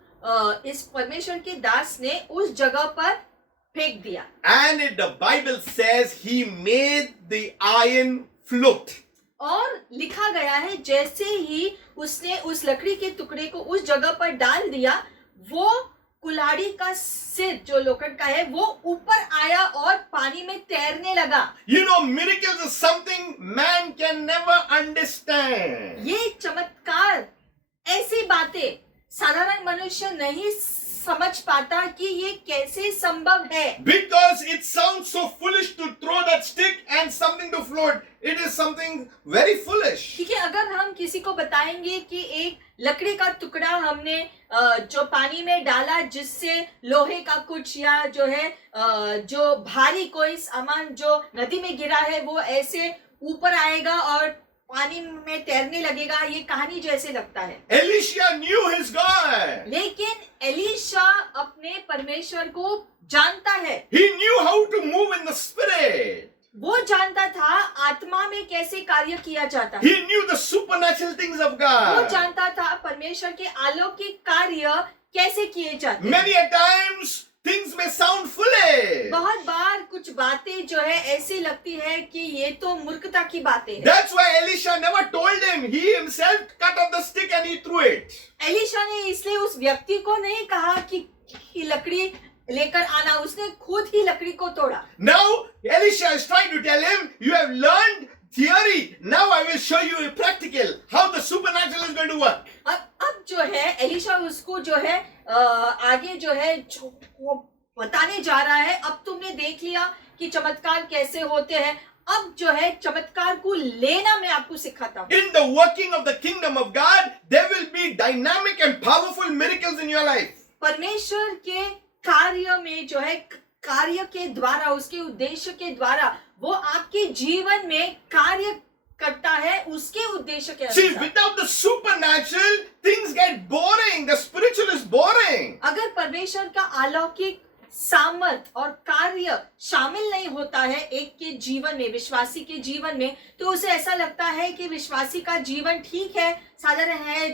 इस परमेश्वर के दास ने उस जगह पर फेंक दिया। And the Bible says he made the iron float. और लिखा गया है जैसे ही उसने उस लकड़ी के टुकड़े को उस जगह पर डाल दिया, वो कुल्हाड़ी का सिर जो लोखंड का है वो ऊपर आया और पानी में तैरने लगा। You know, miracles is something man can never understand. ये चमत्कार, ऐसी बातें साधारण मनुष्य नहीं समझ पाता कि ये कैसे संभव है। Because it sounds so foolish to throw that stick and something to float. It is something very foolish. ठीक है, अगर हम किसी को बताएंगे कि एक लकड़ी का टुकड़ा हमने जो पानी में डाला जिससे लोहे का कुछ या जो है जो भारी कोई सामान जो नदी में गिरा है वो ऐसे ऊपर आएगा और पानी में तैरने लगेगा, ये कहानी जैसे लगता है। Elisha knew his God. लेकिन एलीशा अपने परमेश्वर को जानता है। He knew how to move in the spirit. वो जानता था आत्मा में कैसे कार्य किया जाता है। He knew the supernatural things of वो God. जानता था परमेश्वर के अलौकिक कार्य कैसे किए जाते हैं। Many a times things may sound foolish. बहुत बार कुछ बातें जो है ऐसी लगती है कि ये तो मूर्खता की बातें हैं। That's why Elisha never told him. He himself cut off the stick and he threw it. Elisha ने इसलिए उस व्यक्ति को नहीं कहा कि लकड़ी लेकर आना, उसने खुद ही लकड़ी को तोड़ा। Now Elisha is trying to tell him, you have learned theory. Now I will show you in practical how the supernatural is going to work. अब जो है एलीशा उसको जो है आगे जो है वो बताने जा रहा है। अब तुमने देख लिया कि चमत्कार कैसे होते हैं, अब जो है चमत्कार को लेना मैं आपको सिखाता हूँ। In the working of the kingdom of God, there will be dynamic and powerful miracles in your life. परमेश्वर के कार्य में जो है कार्य के द्वारा, उसके उद्देश्य के द्वारा वो आपके जीवन में कार्य करता है उसके उद्देश्य के See, अनुसार। without the supernatural, things get boring. The spiritual is boring. अगर परमेश्वर का अलौकिक सामर्थ और कार्य शामिल नहीं होता है एक के जीवन में, विश्वासी के जीवन में, तो उसे ऐसा लगता है कि विश्वासी का जीवन ठीक है, साधारण है,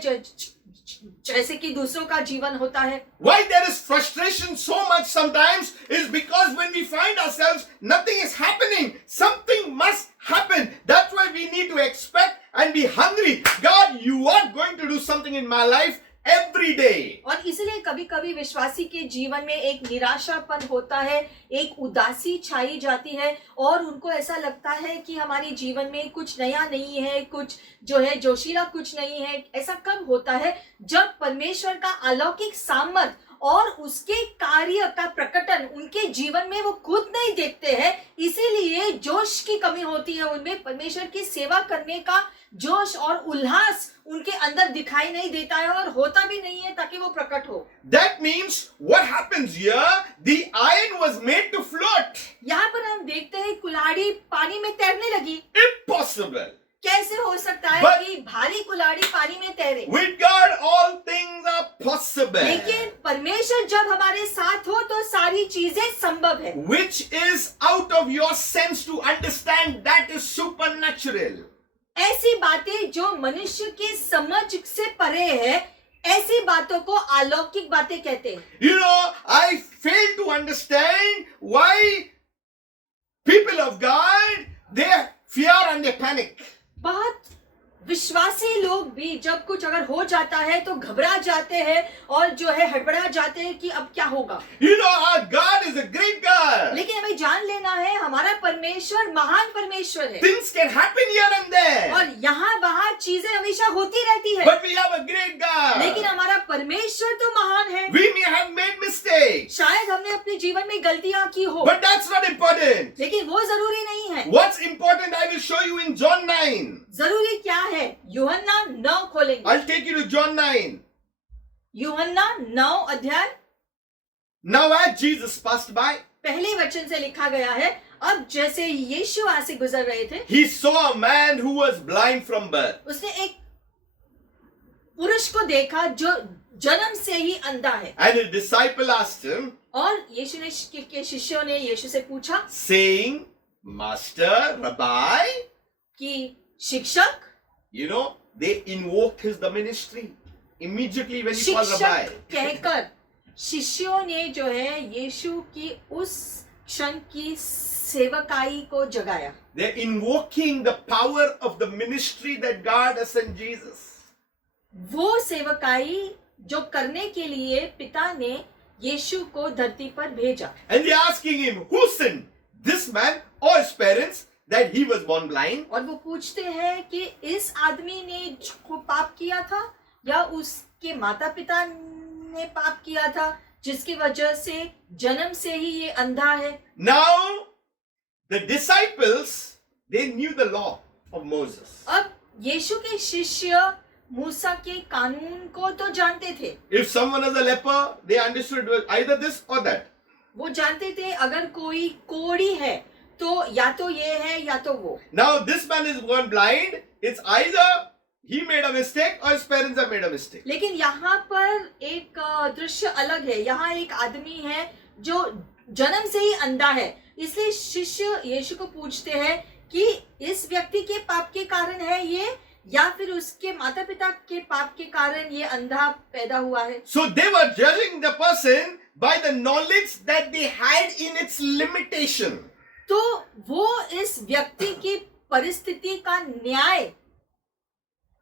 जैसे कि दूसरों का जीवन होता है। Why there is frustration so much sometimes is because when we find ourselves, nothing is happening. Something must happen. That's why we need to expect and be hungry. God, you are going to do something in my life every day. और इसलिए कभी कभी विश्वासी के जीवन में एक निराशापन होता है, एक उदासी छाई जाती है और उनको ऐसा लगता है कि हमारे जीवन में कुछ नया नहीं है, कुछ जो है जोशीला कुछ नहीं है। ऐसा कब होता है? जब परमेश्वर का अलौकिक सामर्थ और उसके कार्य का प्रकटन उनके जीवन में वो खुद नहीं देखते हैं, इसीलिए जोश की कमी होती है उनमें, परमेश्वर की सेवा करने का जोश और उल्लास उनके अंदर दिखाई नहीं देता है और होता भी नहीं है ताकि वो प्रकट हो। That means what happens here? The iron was made to float. यहाँ पर हम देखते हैं कुल्हाड़ी पानी में तैरने लगी। Impossible. कैसे हो सकता है But- कि भारी कुल्हाड़ी पानी में तैरे? With God, all things are possible. लेकिन परमेश्वर जब हमारे साथ हो तो सारी चीजें संभव है। Which is out of your sense to understand, that is supernatural. ऐसी बातें जो मनुष्य की समझ से परे है, ऐसी बातों को अलौकिक बातें कहते हैं। You know, I fail to understand why people of God, they fear and they panic. बहुत विश्वासी लोग भी जब कुछ अगर हो जाता है तो घबरा जाते हैं और जो है हड़बड़ा जाते हैं कि अब क्या होगा। You know, our God is a great God. लेकिन हमें जान लेना है हमारा परमेश्वर महान परमेश्वर है Things can happen here and there. और यहाँ वहाँ चीजें हमेशा होती रहती है, But we have a great लेकिन God. हमारा परमेश्वर तो महान है। We may have made mistakes. शायद हमने अपने जीवन में गलतियां की हो, But that's not important. लेकिन वो जरूरी नहीं है। What's important, I will show you in John 9. जरूरी क्या है? यूहन्ना 9 खोलेंगे। I'll take you to John 9. यूहन्ना 9 अध्याय Now as Jesus passed by, पहले वचन से लिखा गया है, अब जैसे यीशु वहां से गुजर रहे थे, he saw a man who was blind from birth. उसने एक पुरुष को देखा जो जन्म से ही अंधा है। And his disciple asked him, और यीशु ने के शिष्यों ने यीशु से पूछा saying, Master, Rabbi, कि शिक्षक, you know, they invoked the ministry immediately when he called Rabbi. शिक्षक कहकर शिष्यों ने जो है यीशु की उस क्षण की सेवकाई को जगाया। They're invoking the power of the ministry that God has sent Jesus. वो सेवकाई जो करने के लिए पिता ने यीशु को धरती पर भेजा। And they're asking him, who sinned, this man or his parents, that he was born blind? और वो पूछते हैं कि इस आदमी ने जो पाप किया था या उसके माता पिता ने पाप किया था जिसकी वजह से जन्म से ही ये अंधा है। Now, the disciples, they knew the law of Moses. अब यीशु के शिष्य मूसा के कानून को तो जानते थे। If someone is a leper, they understood it was either this or that. वो जानते थे अगर कोई कोढ़ी है तो या तो ये है या तो वो। Now, this man is born blind. It's either he made a mistake or his parents have made a mistake. लेकिन यहाँ पर एक दृश्य अलग है। यहाँ एक आदमी है जो जन्म से ही अंधा है, इसलिए शिष्य यीशु को पूछते हैं कि इस व्यक्ति के पाप के कारण है ये या फिर उसके माता पिता के पाप के कारण ये अंधा पैदा हुआ है। So they were judging the person by the knowledge that they had in its limitation. तो वो इस व्यक्ति की परिस्थिति का न्याय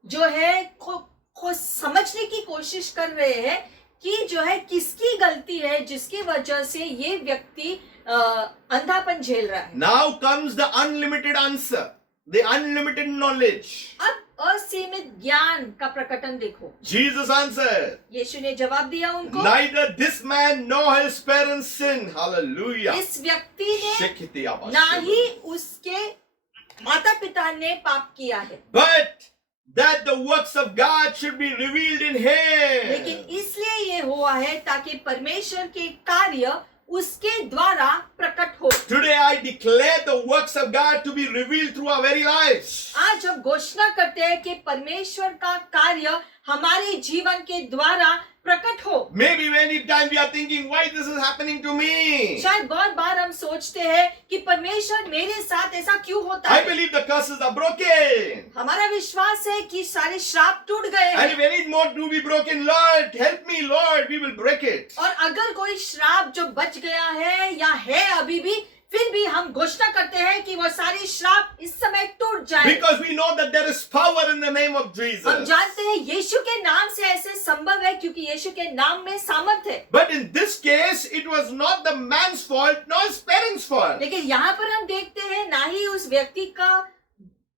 जो है को समझने की कोशिश कर रहे हैं कि जो है किसकी गलती है जिसकी वजह से ये व्यक्ति अंधापन झेल रहा है। Now comes the unlimited answer, the unlimited knowledge. अब असीमित ज्ञान का प्रकटन देखो। Jesus answered, यीशु ने जवाब दिया उनको, neither this man nor his parents sinned. Hallelujah. इस व्यक्ति ने Shekiti Abba. ना ही उसके माता पिता ने पाप किया है, But that the works of God should be revealed in him. लेकिन इसलिए ये हुआ है ताकि परमेश्वर के कार्य उसके द्वारा प्रकट हो। Today I declare the works of God to be revealed through our very lives. आज हम घोषणा करते हैं कि परमेश्वर का कार्य हमारे जीवन के द्वारा प्रकट हो। Maybe many times we are thinking, why this is happening to me? शायद बहुत बार हम सोचते हैं कि परमेश्वर मेरे साथ ऐसा क्यों होता I है। believe the curses are broken. हमारा विश्वास है कि सारे श्राप टूट गए And if हैं any more to be broken, Lord, help me, Lord, we will break it. और अगर कोई श्राप जो बच गया है या है अभी भी, फिर भी हम घोषणा करते हैं कि वो सारे श्राप इस समय टूट जाए। Because we know that there is power in the name of हम Jesus. जानते हैं यीशु के नाम से ऐसे संभव है क्योंकि यीशु के नाम में सामर्थ है। But in this case, it was not the man's fault, nor his parents' fault. लेकिन यहाँ पर हम देखते हैं ना ही उस व्यक्ति का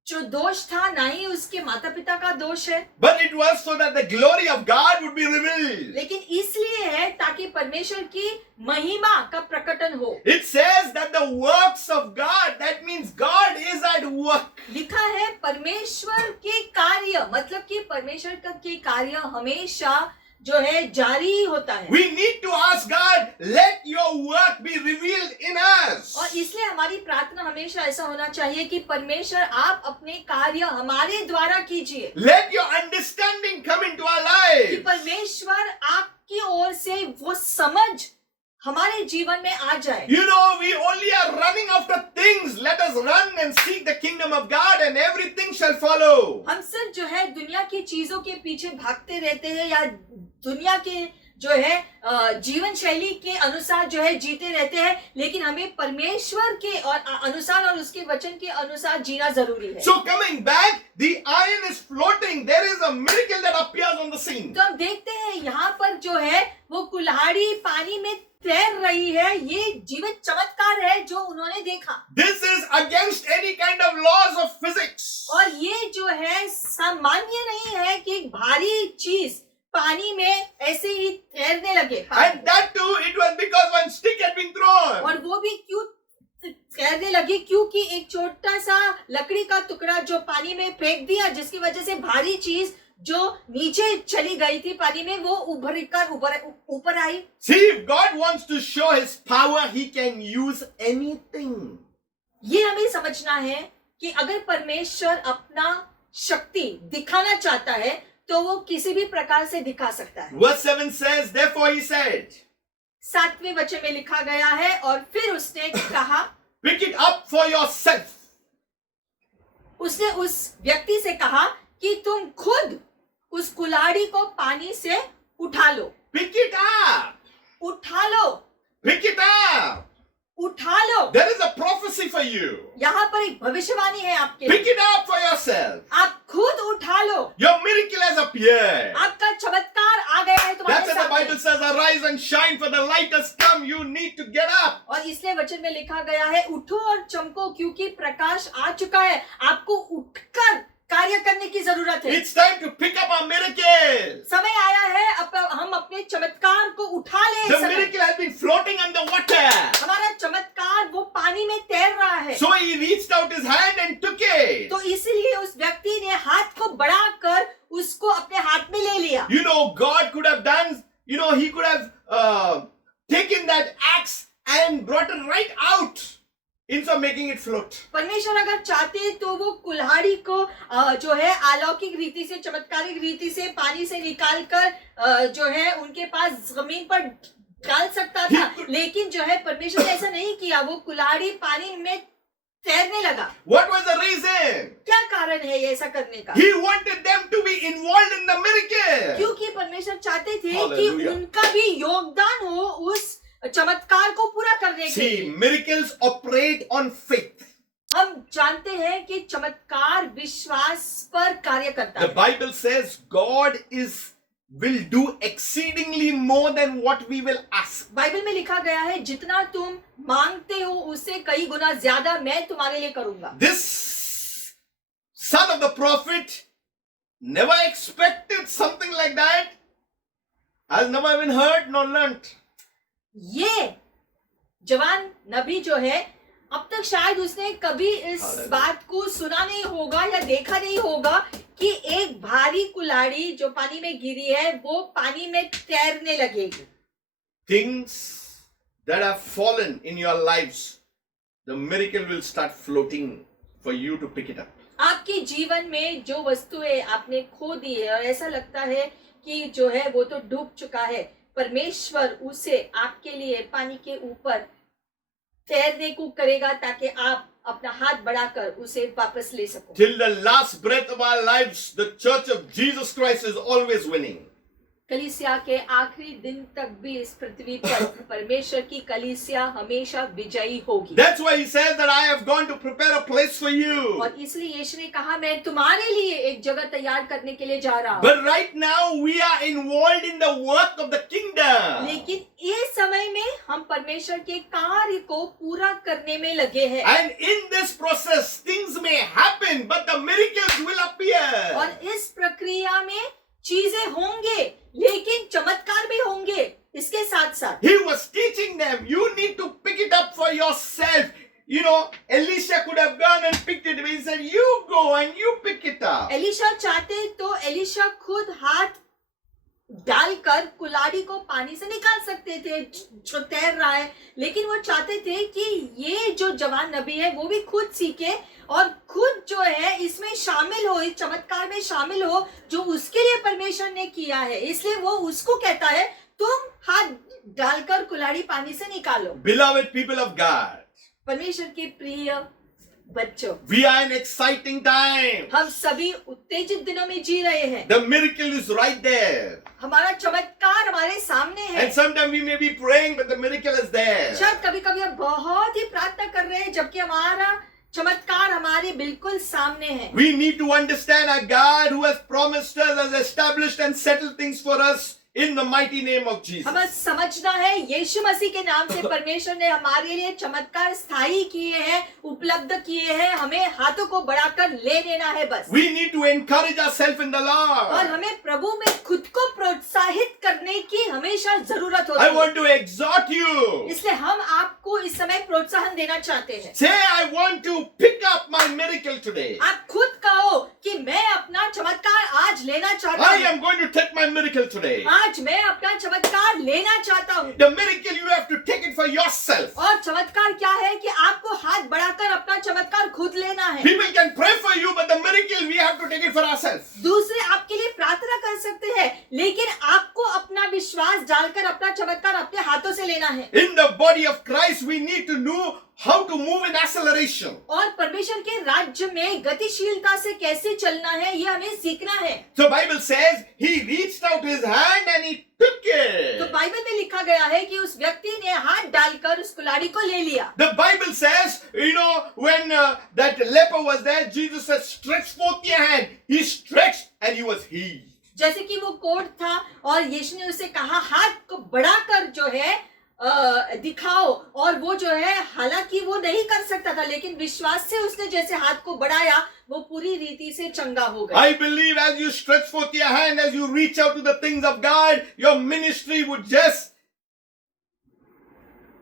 जो दोष था ना ही उसके माता पिता का दोष है, But it was so that the glory of God would be revealed. लेकिन इसलिए है ताकि परमेश्वर की महिमा का प्रकटन हो। It says that the works of God, that means God is at work. लिखा है परमेश्वर के कार्य, मतलब कि परमेश्वर के कार्य हमेशा जो है जारी ही होता है। We need to ask God, let your work be revealed in us. और इसलिए हमारी प्रार्थना हमेशा ऐसा होना चाहिए कि परमेश्वर आप अपने कार्य हमारे द्वारा कीजिए, Let your understanding come into our कि lives. परमेश्वर आपकी ओर से वो समझ हमारे जीवन में आ जाए। You know, we only are running after things. Let us run and seek the kingdom of God and everything shall follow. हम सिर्फ जो है दुनिया की चीजों के पीछे भागते रहते हैं या दुनिया के जो है जीवन शैली के अनुसार जो है जीते रहते हैं, लेकिन हमें परमेश्वर के और अनुसार और उसके वचन के अनुसार जीना जरूरी है। So coming back, the iron is floating. There is a miracle that appears on the scene. तो हम देखते हैं यहाँ पर जो है वो कुल्हाड़ी पानी में तैर रही है, ये जीवित चमत्कार है जो उन्होंने देखा। This is against any kind of laws of physics. और ये जो है सामान्य नहीं है कि एक भारी चीज पानी में ऐसे ही तैरने लगे। And that too, it was because one stick had been thrown. और वो भी क्यों तैरने लगी, क्योंकि एक छोटा सा लकड़ी का टुकड़ा जो पानी में फेंक दिया, जिसकी वजह से भारी चीज जो नीचे चली गई थी पानी में वो उभर कर ऊपर आई। See, if God wants to show His power, He can use anything. ये हमें समझना है कि अगर परमेश्वर अपना शक्ति दिखाना चाहता है तो वो किसी भी प्रकार से दिखा सकता है। Verse 7 says, therefore He said, 7वें वचन में लिखा गया है, और फिर उसने कहा, pick it up for yourself. उसने उस व्यक्ति से कहा कि तुम खुद उस कुल्हाड़ी को पानी से उठा लो। Pick it up. उठा लो, Pick it up. उठा लो। There is a prophecy for you. यहाँ पर एक भविष्यवाणी है आपके लिए। Pick it up for yourself. आप खुद उठा लो, Your miracle has appeared. आपका चमत्कार आ गया है तुम्हारे That's what the Bible सामने। says, arise and shine, for the light has come. You need to get up. और इसलिए वचन में लिखा गया है, उठो और चमको क्योंकि प्रकाश आ चुका है। आपको उठकर कार्य करने की जरूरत है। It's time to pick up our miracle. समय आया है अब हम अपने चमत्कार को उठा लें। The इस समय miracle has been floating on the water. हमारा चमत्कार वो पानी में तैर रहा है। So he reached out his hand and took it. तो इसीलिए उस व्यक्ति ने हाथ को बढ़ाकर उसको अपने हाथ में ले लिया। You know, God could have done, He could have taken that axe and brought it right out instead of making it float. परमेश्वर अगर चाहते तो वो कुल्हाड़ी को जो है अलौकिक रीति से, चमत्कारिक रीति से पानी से निकाल कर जो है उनके पास जमीन पर डाल सकता था, लेकिन जो है परमेश्वर ने ऐसा नहीं किया। वो कुल्हाड़ी पानी में तैरने लगा। What was the reason? क्या कारण है ये ऐसा करने का? He wanted them to be involved in the miracle. क्योंकि परमेश्वर चाहते थे कि Hallelujah. उनका भी योगदान हो उस चमत्कार को पूरा करने के See, लिए। miracles operate on faith. हम जानते हैं कि चमत्कार विश्वास पर कार्य करता The है। Bible says God will do exceedingly more than what we will ask. Bible में लिखा गया है, जितना तुम मांगते हो उससे कई गुना ज्यादा मैं तुम्हारे लिए करूंगा। This son of the prophet never expected something like that. Has never even heard nor learnt. ये जवान नबी जो है, अब तक शायद उसने कभी इस बात को सुना नहीं होगा या देखा नहीं होगा कि एक भारी कुल्हाड़ी जो पानी में गिरी है वो पानी में तैरने लगेगी। Things that have fallen in your lives, the miracle will start floating for you to pick it up. आपके जीवन में जो वस्तुएं आपने खो दी है और ऐसा लगता है कि जो है वो तो डूब चुका है, परमेश्वर उसे आपके लिए पानी के ऊपर तैरने को करेगा ताकि आप अपना हाथ बढ़ाकर उसे वापस ले सको। Till the last breath of our lives, the Church of Jesus Christ is always winning. कलीसिया के आखिरी दिन तक भी इस पृथ्वी पर परमेश्वर की कलीसिया हमेशा विजयी होगी। That's why he says that I have gone to prepare a place for you. और इसलिए यीशु ने कहा, मैं तुम्हारे लिए एक जगह तैयार करने के लिए जा रहा हूँ। But right now we are involved in the work of the kingdom. लेकिन इस समय में हम परमेश्वर के कार्य को पूरा करने में लगे हैं। And in this process, things may happen, but the miracles will appear. और इस प्रक्रिया में चीजें होंगे लेकिन चमत्कार भी होंगे इसके साथ साथ। He was teaching them, you need to pick it up for yourself. Elisha could have gone and picked it, but he said, कर कुल्हाड़ी को पानी से निकाल सकते थे जो तैर रहा है, लेकिन वो चाहते थे कि ये जो जवान नबी है वो भी खुद सीखे और खुद जो है इसमें शामिल हो, इस चमत्कार में शामिल हो जो उसके लिए परमेश्वर ने किया है। इसलिए वो उसको कहता है तुम हाथ डालकर कुल्हाड़ी पानी से निकालो। Beloved people of God, परमेश्वर के प्रिय बच्चों, we are in exciting time. हम सभी उत्तेजित दिनों में जी रहे हैं। The miracle is right there. हमारा चमत्कार हमारे सामने है। And sometimes we may be praying, but the miracle is there. शायद कभी कभी हम बहुत ही प्रार्थना कर रहे हैं जबकि हमारा चमत्कार हमारे बिल्कुल सामने है। We need to understand our God who has promised us, has established and settled things for us in the mighty name of Jesus. हमें समझना है यीशु मसीह के नाम से परमेश्वर ने हमारे लिए चमत्कार स्थायी किए हैं, उपलब्ध किए हैं। हमें हाथों को बढ़ाकर ले लेना है बस। We need to encourage ourselves in the और Lord. हमें प्रभु में खुद को प्रोत्साहित करने की हमेशा जरूरत होती I है। want to exhort you. इसलिए हम आपको इस समय प्रोत्साहन देना चाहते हैं। Say, I want to pick up my miracle today. आप खुद कहो कि मैं अपना चमत्कार आज लेना चाहता I हूँ। am going to take my miracle today. आज मैं अपना चमत्कार लेना चाहता हूँ। The miracle, you have to take it for yourself. और चमत्कार क्या है कि आपको हाथ बढ़ाकर अपना चमत्कार खुद लेना है। People can pray for you, but the miracle, we have to take it for ourselves. दूसरे आपके लिए प्रार्थना कर सकते हैं, लेकिन आपको अपना विश्वास डालकर अपना चमत्कार अपने हाथों से लेना है। In the body of Christ, we need to know how to move in acceleration. और परमेश्वर के राज्य में गतिशीलता से कैसे चलना है ये हमें सीखना है। So Bible says he reached out his hand and he took तो it. बाइबल में लिखा गया है कि उस व्यक्ति ने हाथ डालकर उस कुल्हाड़ी को ले लिया। The Bible says, when that leper was there, Jesus said, stretch forth your hand. He stretched and he was healed. जैसे कि वो कोढ़ था और यीशु ने उसे कहा हाथ को बढ़ाकर जो है दिखाओ, और वो जो है हालांकि वो नहीं कर सकता था, लेकिन विश्वास से उसने जैसे हाथ को बढ़ाया वो पूरी रीति से चंगा हो गया। I believe as you stretch forth your hand, as you reach out to the things of God, your ministry would just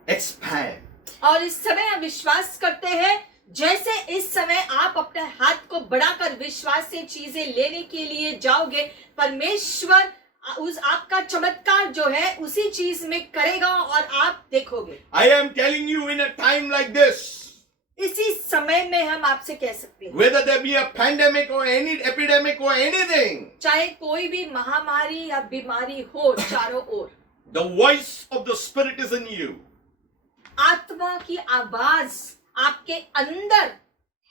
expand. और इस समय हम विश्वास करते हैं जैसे इस समय आप अपने हाथ को बढ़ाकर विश्वास से चीजें लेने के लिए जाओगे, परमेश्वर उस आपका चमत्कार जो है उसी चीज में करेगा और आप देखोगे। I am telling you, in a time like this, इसी समय में हम आपसे कह सकते हैं, whether there be a pandemic or any epidemic or anything, चाहे कोई भी महामारी या बीमारी हो चारों ओर, the voice of the Spirit is in you. आत्मा की आवाज आपके अंदर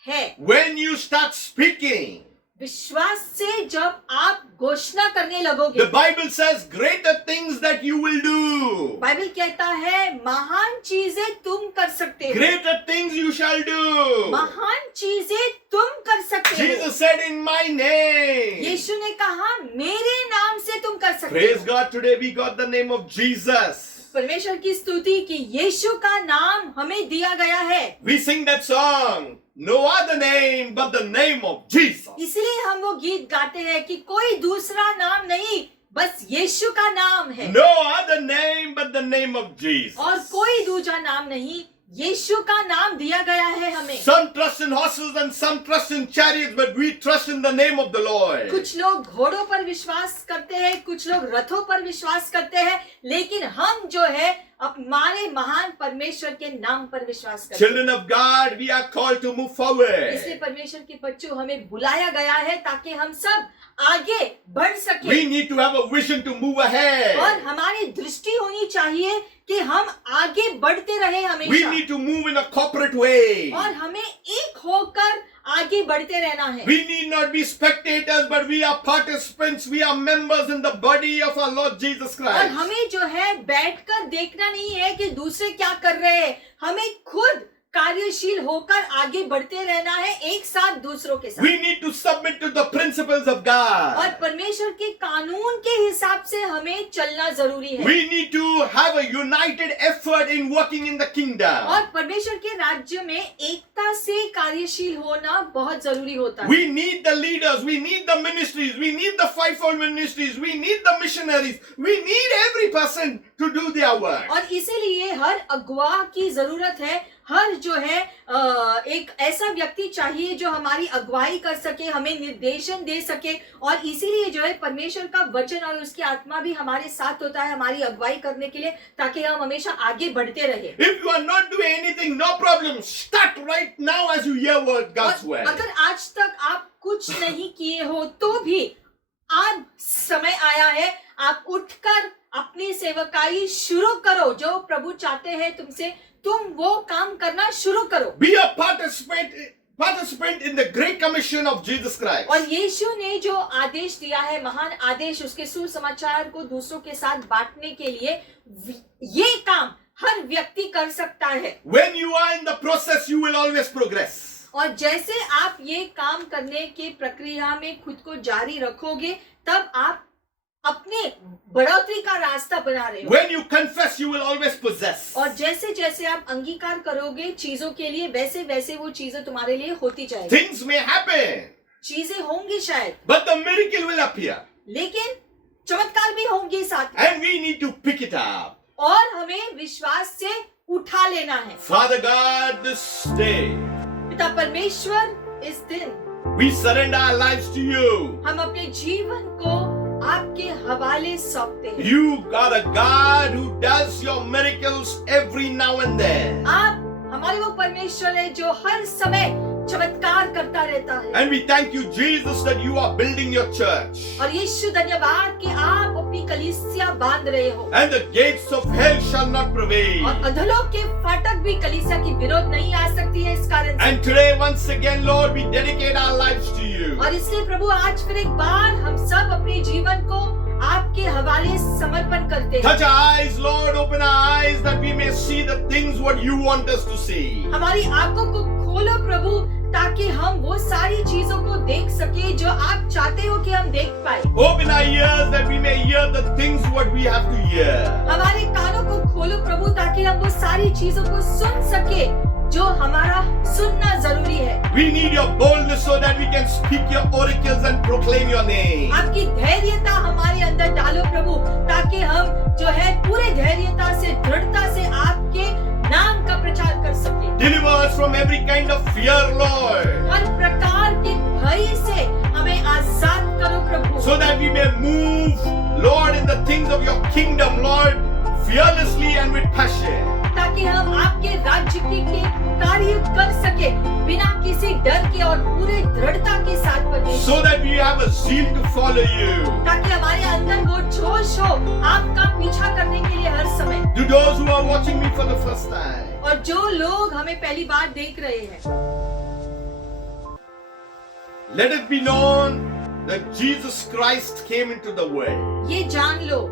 है। When you start speaking, विश्वास से जब आप घोषणा करने लगोगे, the Bible says, greater things that you will do. Bible कहता है महान चीजें तुम कर सकते हो। Greater things you shall do. महान चीजें तुम कर सकते हो। Jesus said, in my name. यीशु ने कहा मेरे नाम से तुम कर सकते Praise हो। God, today we got the name of Jesus. परमेश्वर की स्तुति कि यीशु का नाम हमें दिया गया है। We sing that song, no other name but the name of Jesus. इसलिए हम वो गीत गाते हैं कि कोई दूसरा नाम नहीं, बस यीशु का नाम है। No other name but the name of Jesus. और कोई दूसरा नाम नहीं, यीशु का नाम दिया गया है हमें। Some trust in horses and some trust in chariots, but we trust in the name of the Lord. कुछ लोग घोड़ों पर विश्वास करते हैं, कुछ लोग रथों पर विश्वास करते हैं, लेकिन हम जो है हमारे महान परमेश्वर के नाम पर विश्वास करते हैं। Children of God, we are called to move forward. इसलिए परमेश्वर के बच्चों हमें बुलाया गया है ताकि हम सब आगे बढ़ सके। We need to have a vision to move और ahead. हमारी दृष्टि होनी चाहिए कि हम आगे बढ़ते रहे We हमेशा, need to move in a corporate way. और हमें एक होकर आगे बढ़ते रहना है। We need not be spectators, but we are participants. We are members in the body of our Lord Jesus और Christ. हमें जो है बैठकर देखना नहीं है कि दूसरे क्या कर रहे हैं, हमें खुद कार्यशील होकर आगे बढ़ते रहना है एक साथ दूसरों के साथ। We need to submit to the principles of और God. परमेश्वर के कानून के हिसाब से हमें चलना जरूरी है। We need to have a united effort in working in the kingdom. और परमेश्वर के राज्य में एकता से कार्यशील होना बहुत जरूरी होता है। We need the leaders, we need the ministries, we need the fivefold ministries, we need the missionaries, we need every person to do their work. और इसीलिए हर अगुवा की जरूरत है, हर जो है एक ऐसा व्यक्ति चाहिए जो हमारी अगुवाई कर सके, हमें निर्देशन दे सके, और इसीलिए जो है परमेश्वर का वचन और उसकी आत्मा भी हमारे साथ होता है हमारी अगुवाई करने के लिए, ताकि हम हमेशा आगे बढ़ते रहे। If you are not doing anything, no problem. Start right now as you hear word God's और word. अगर आज तक आप कुछ नहीं किए हो तो भी आज समय आया है, आप उठकर अपनी सेवकाई शुरू करो। जो प्रभु चाहते हैं तुमसे, तुम वो काम करना शुरू करो। Be a participant in the great commission of Jesus Christ. और यीशु ने जो आदेश दिया है, महान आदेश, उसके सुसमाचार को दूसरों के साथ बांटने के लिए, ये काम हर व्यक्ति कर सकता है। When you are in the process, you will always progress. और जैसे आप ये काम करने के प्रक्रिया में खुद को जारी रखोगे, तब आप अपने बढ़ोतरी का रास्ता बना रहे हो। When you confess, you will always possess. और जैसे जैसे आप अंगीकार करोगे चीजों के लिए, वैसे वैसे वो चीजें तुम्हारे लिए होती जाएगी। Things may happen, चीजें होंगी शायद, but the miracle will appear. लेकिन चमत्कार भी होंगे साथ में। And we need to pick it up. और हमें विश्वास से उठा लेना है। Father God, this day, पिता परमेश्वर, इस दिन we surrender our lives to you. हम अपने जीवन को आपके हवाले सौंपते हैं। You are a God who does your miracles every now and then. आप हमारे वो परमेश्वर है जो हर समय चमत्कार करता रहता है। And we thank you, Jesus, that you are building your church. और यीशु धन्यवाद कि आप अपनी कलीसिया बांध रहे हो, And the gates of hell shall not prevail. और अधलोक के फाटक भी कलीसिया की विरोध नहीं आ सकती है इस कारण से। And today, once again, Lord, we dedicate our lives to you. और इसलिए प्रभु आज फिर एक बार हम सब अपने जीवन को आपके हवाले समर्पण करते हैं। Touch our eyes, Lord, open our eyes that we may see the things what you want us to see. हमारी आंखों को खोलो प्रभु, ताकि हम वो सारी चीजों को देख सके जो आप चाहते हो कि हम देख पाए। Open our ears that we may hear the things what we have to hear. हमारे कानों को खोलो प्रभु, ताकि हम वो सारी चीजों को सुन सके जो हमारा सुनना जरूरी है। We need your boldness so that we can speak your oracles and proclaim your name. आपकी धैर्यता हमारे अंदर डालो प्रभु, ताकि हम जो है पूरे धैर्यता से, दृढ़ता से आपके नाम का प्रचार कर सके। Deliver us from every kind of fear, Lord, हर प्रकार के भय से हमें आजाद करो प्रभु, so that we may move, Lord, in the things of your kingdom, Lord, fearlessly and with passion. ताकि हम आपके राज्य के कार्य कर सके बिना किसी डर के और पूरे दृढ़ता के साथ परमेश्वर, So that we have a zeal to follow you. ताकि हमारे अंदर वो जोश हो आपका पीछा करने के लिए हर समय। To those who are watching me for the first time, और जो लोग हमें पहली बार देख रहे हैं, let it be known that Jesus Christ came into the world. ये जान लो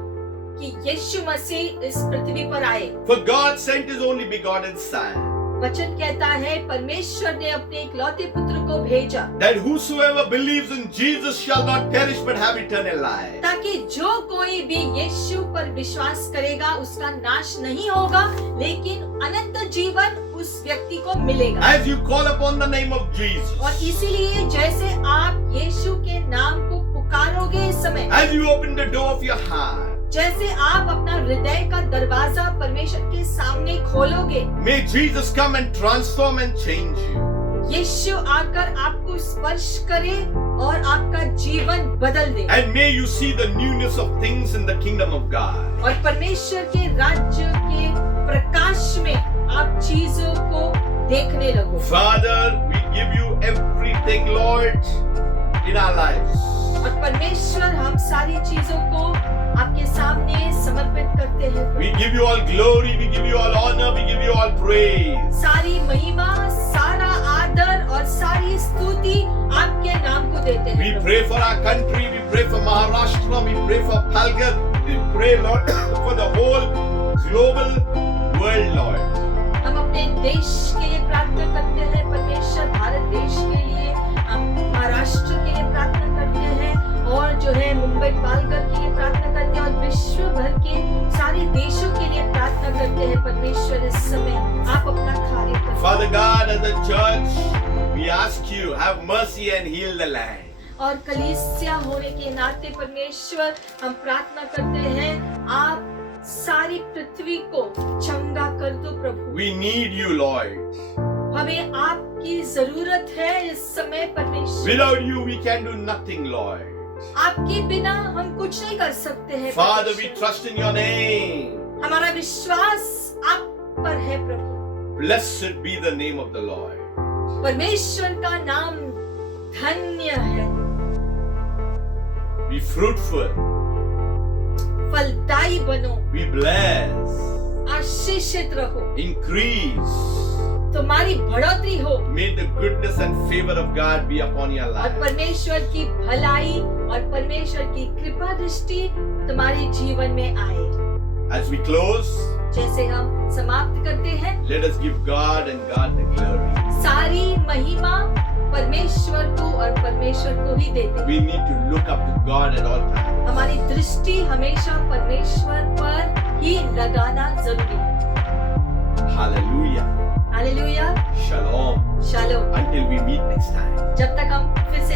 कि यीशु मसीह इस पृथ्वी पर आए। For God sent his only begotten Son, वचन कहता है परमेश्वर ने अपने इकलौते पुत्र को भेजा, that whosoever believes in Jesus shall not perish but have eternal life. ताकि जो कोई भी यीशु पर विश्वास करेगा उसका नाश नहीं होगा, लेकिन अनंत जीवन उस व्यक्ति को मिलेगा। As you call upon the name of Jesus, और इसीलिए जैसे आप यीशु के नाम को पुकारोगे इस समय, as you open the door of your heart, जैसे आप अपना हृदय का दरवाजा परमेश्वर के सामने खोलोगे, may Jesus come and transform and change you. यीशु आकर आपको स्पर्श करे और आपका जीवन बदल दे, And may you see the newness of things in the kingdom of God. और परमेश्वर के राज्य के प्रकाश में आप चीजों को देखने लगो। Father, we give you everything, Lord, in our lives. और परमेश्वर हम सारी चीजों को आपके सामने समर्पित करते हैं। We give you all glory, we give you all honor, we give you all praise. सारी महिमा, सारा आदर और सारी स्तुति आपके नाम को देते हैं। We pray for our country, we pray for Maharashtra, we pray for Palghar, we pray, Lord, for the whole global world, Lord. हम अपने देश के लिए प्रार्थना करते हैं परमेश्वर, भारत देश के लिए, हम महाराष्ट्र के लिए प्रार्थना करते हैं, और जो है मुंबई पालघर के लिए प्रार्थना करते हैं, और विश्व भर के सारे देशों के लिए प्रार्थना करते हैं। परमेश्वर इस समय आप अपना कार्य करें। Father God, as a church, we ask you, have mercy and heal the land. और कलीसिया होने के नाते परमेश्वर हम प्रार्थना करते हैं, आप सारी पृथ्वी को चंगा कर दो प्रभु। We need you, Lord. हमें आपकी जरूरत है इस समय परमेश्वर। Without you, we can do nothing, Lord. आपके बिना हम कुछ नहीं कर सकते हैं Father, we परमेश्वर। trust in your name. हमारा विश्वास आप पर है प्रभु। Blessed be the name of the Lord. परमेश्वर का नाम धन्य है। Be fruitful. फलदायी बनो, Be blessed. आशीषित रहो, Increase. तुम्हारी बढ़ोतरी हो May the goodness and favor of God be upon your और life. परमेश्वर की भलाई और परमेश्वर की कृपा दृष्टि तुम्हारे जीवन में आए। As we close, जैसे हम समाप्त करते हैं, let us give God and God the glory. सारी महिमा परमेश्वर को और परमेश्वर को ही देते हैं। We need to look up to God at all times. हमारी दृष्टि हमेशा परमेश्वर पर ही लगाना जरूरी है। Hallelujah. Hallelujah, Shalom. Shalom. Until we meet next time. जब तक हम फिर से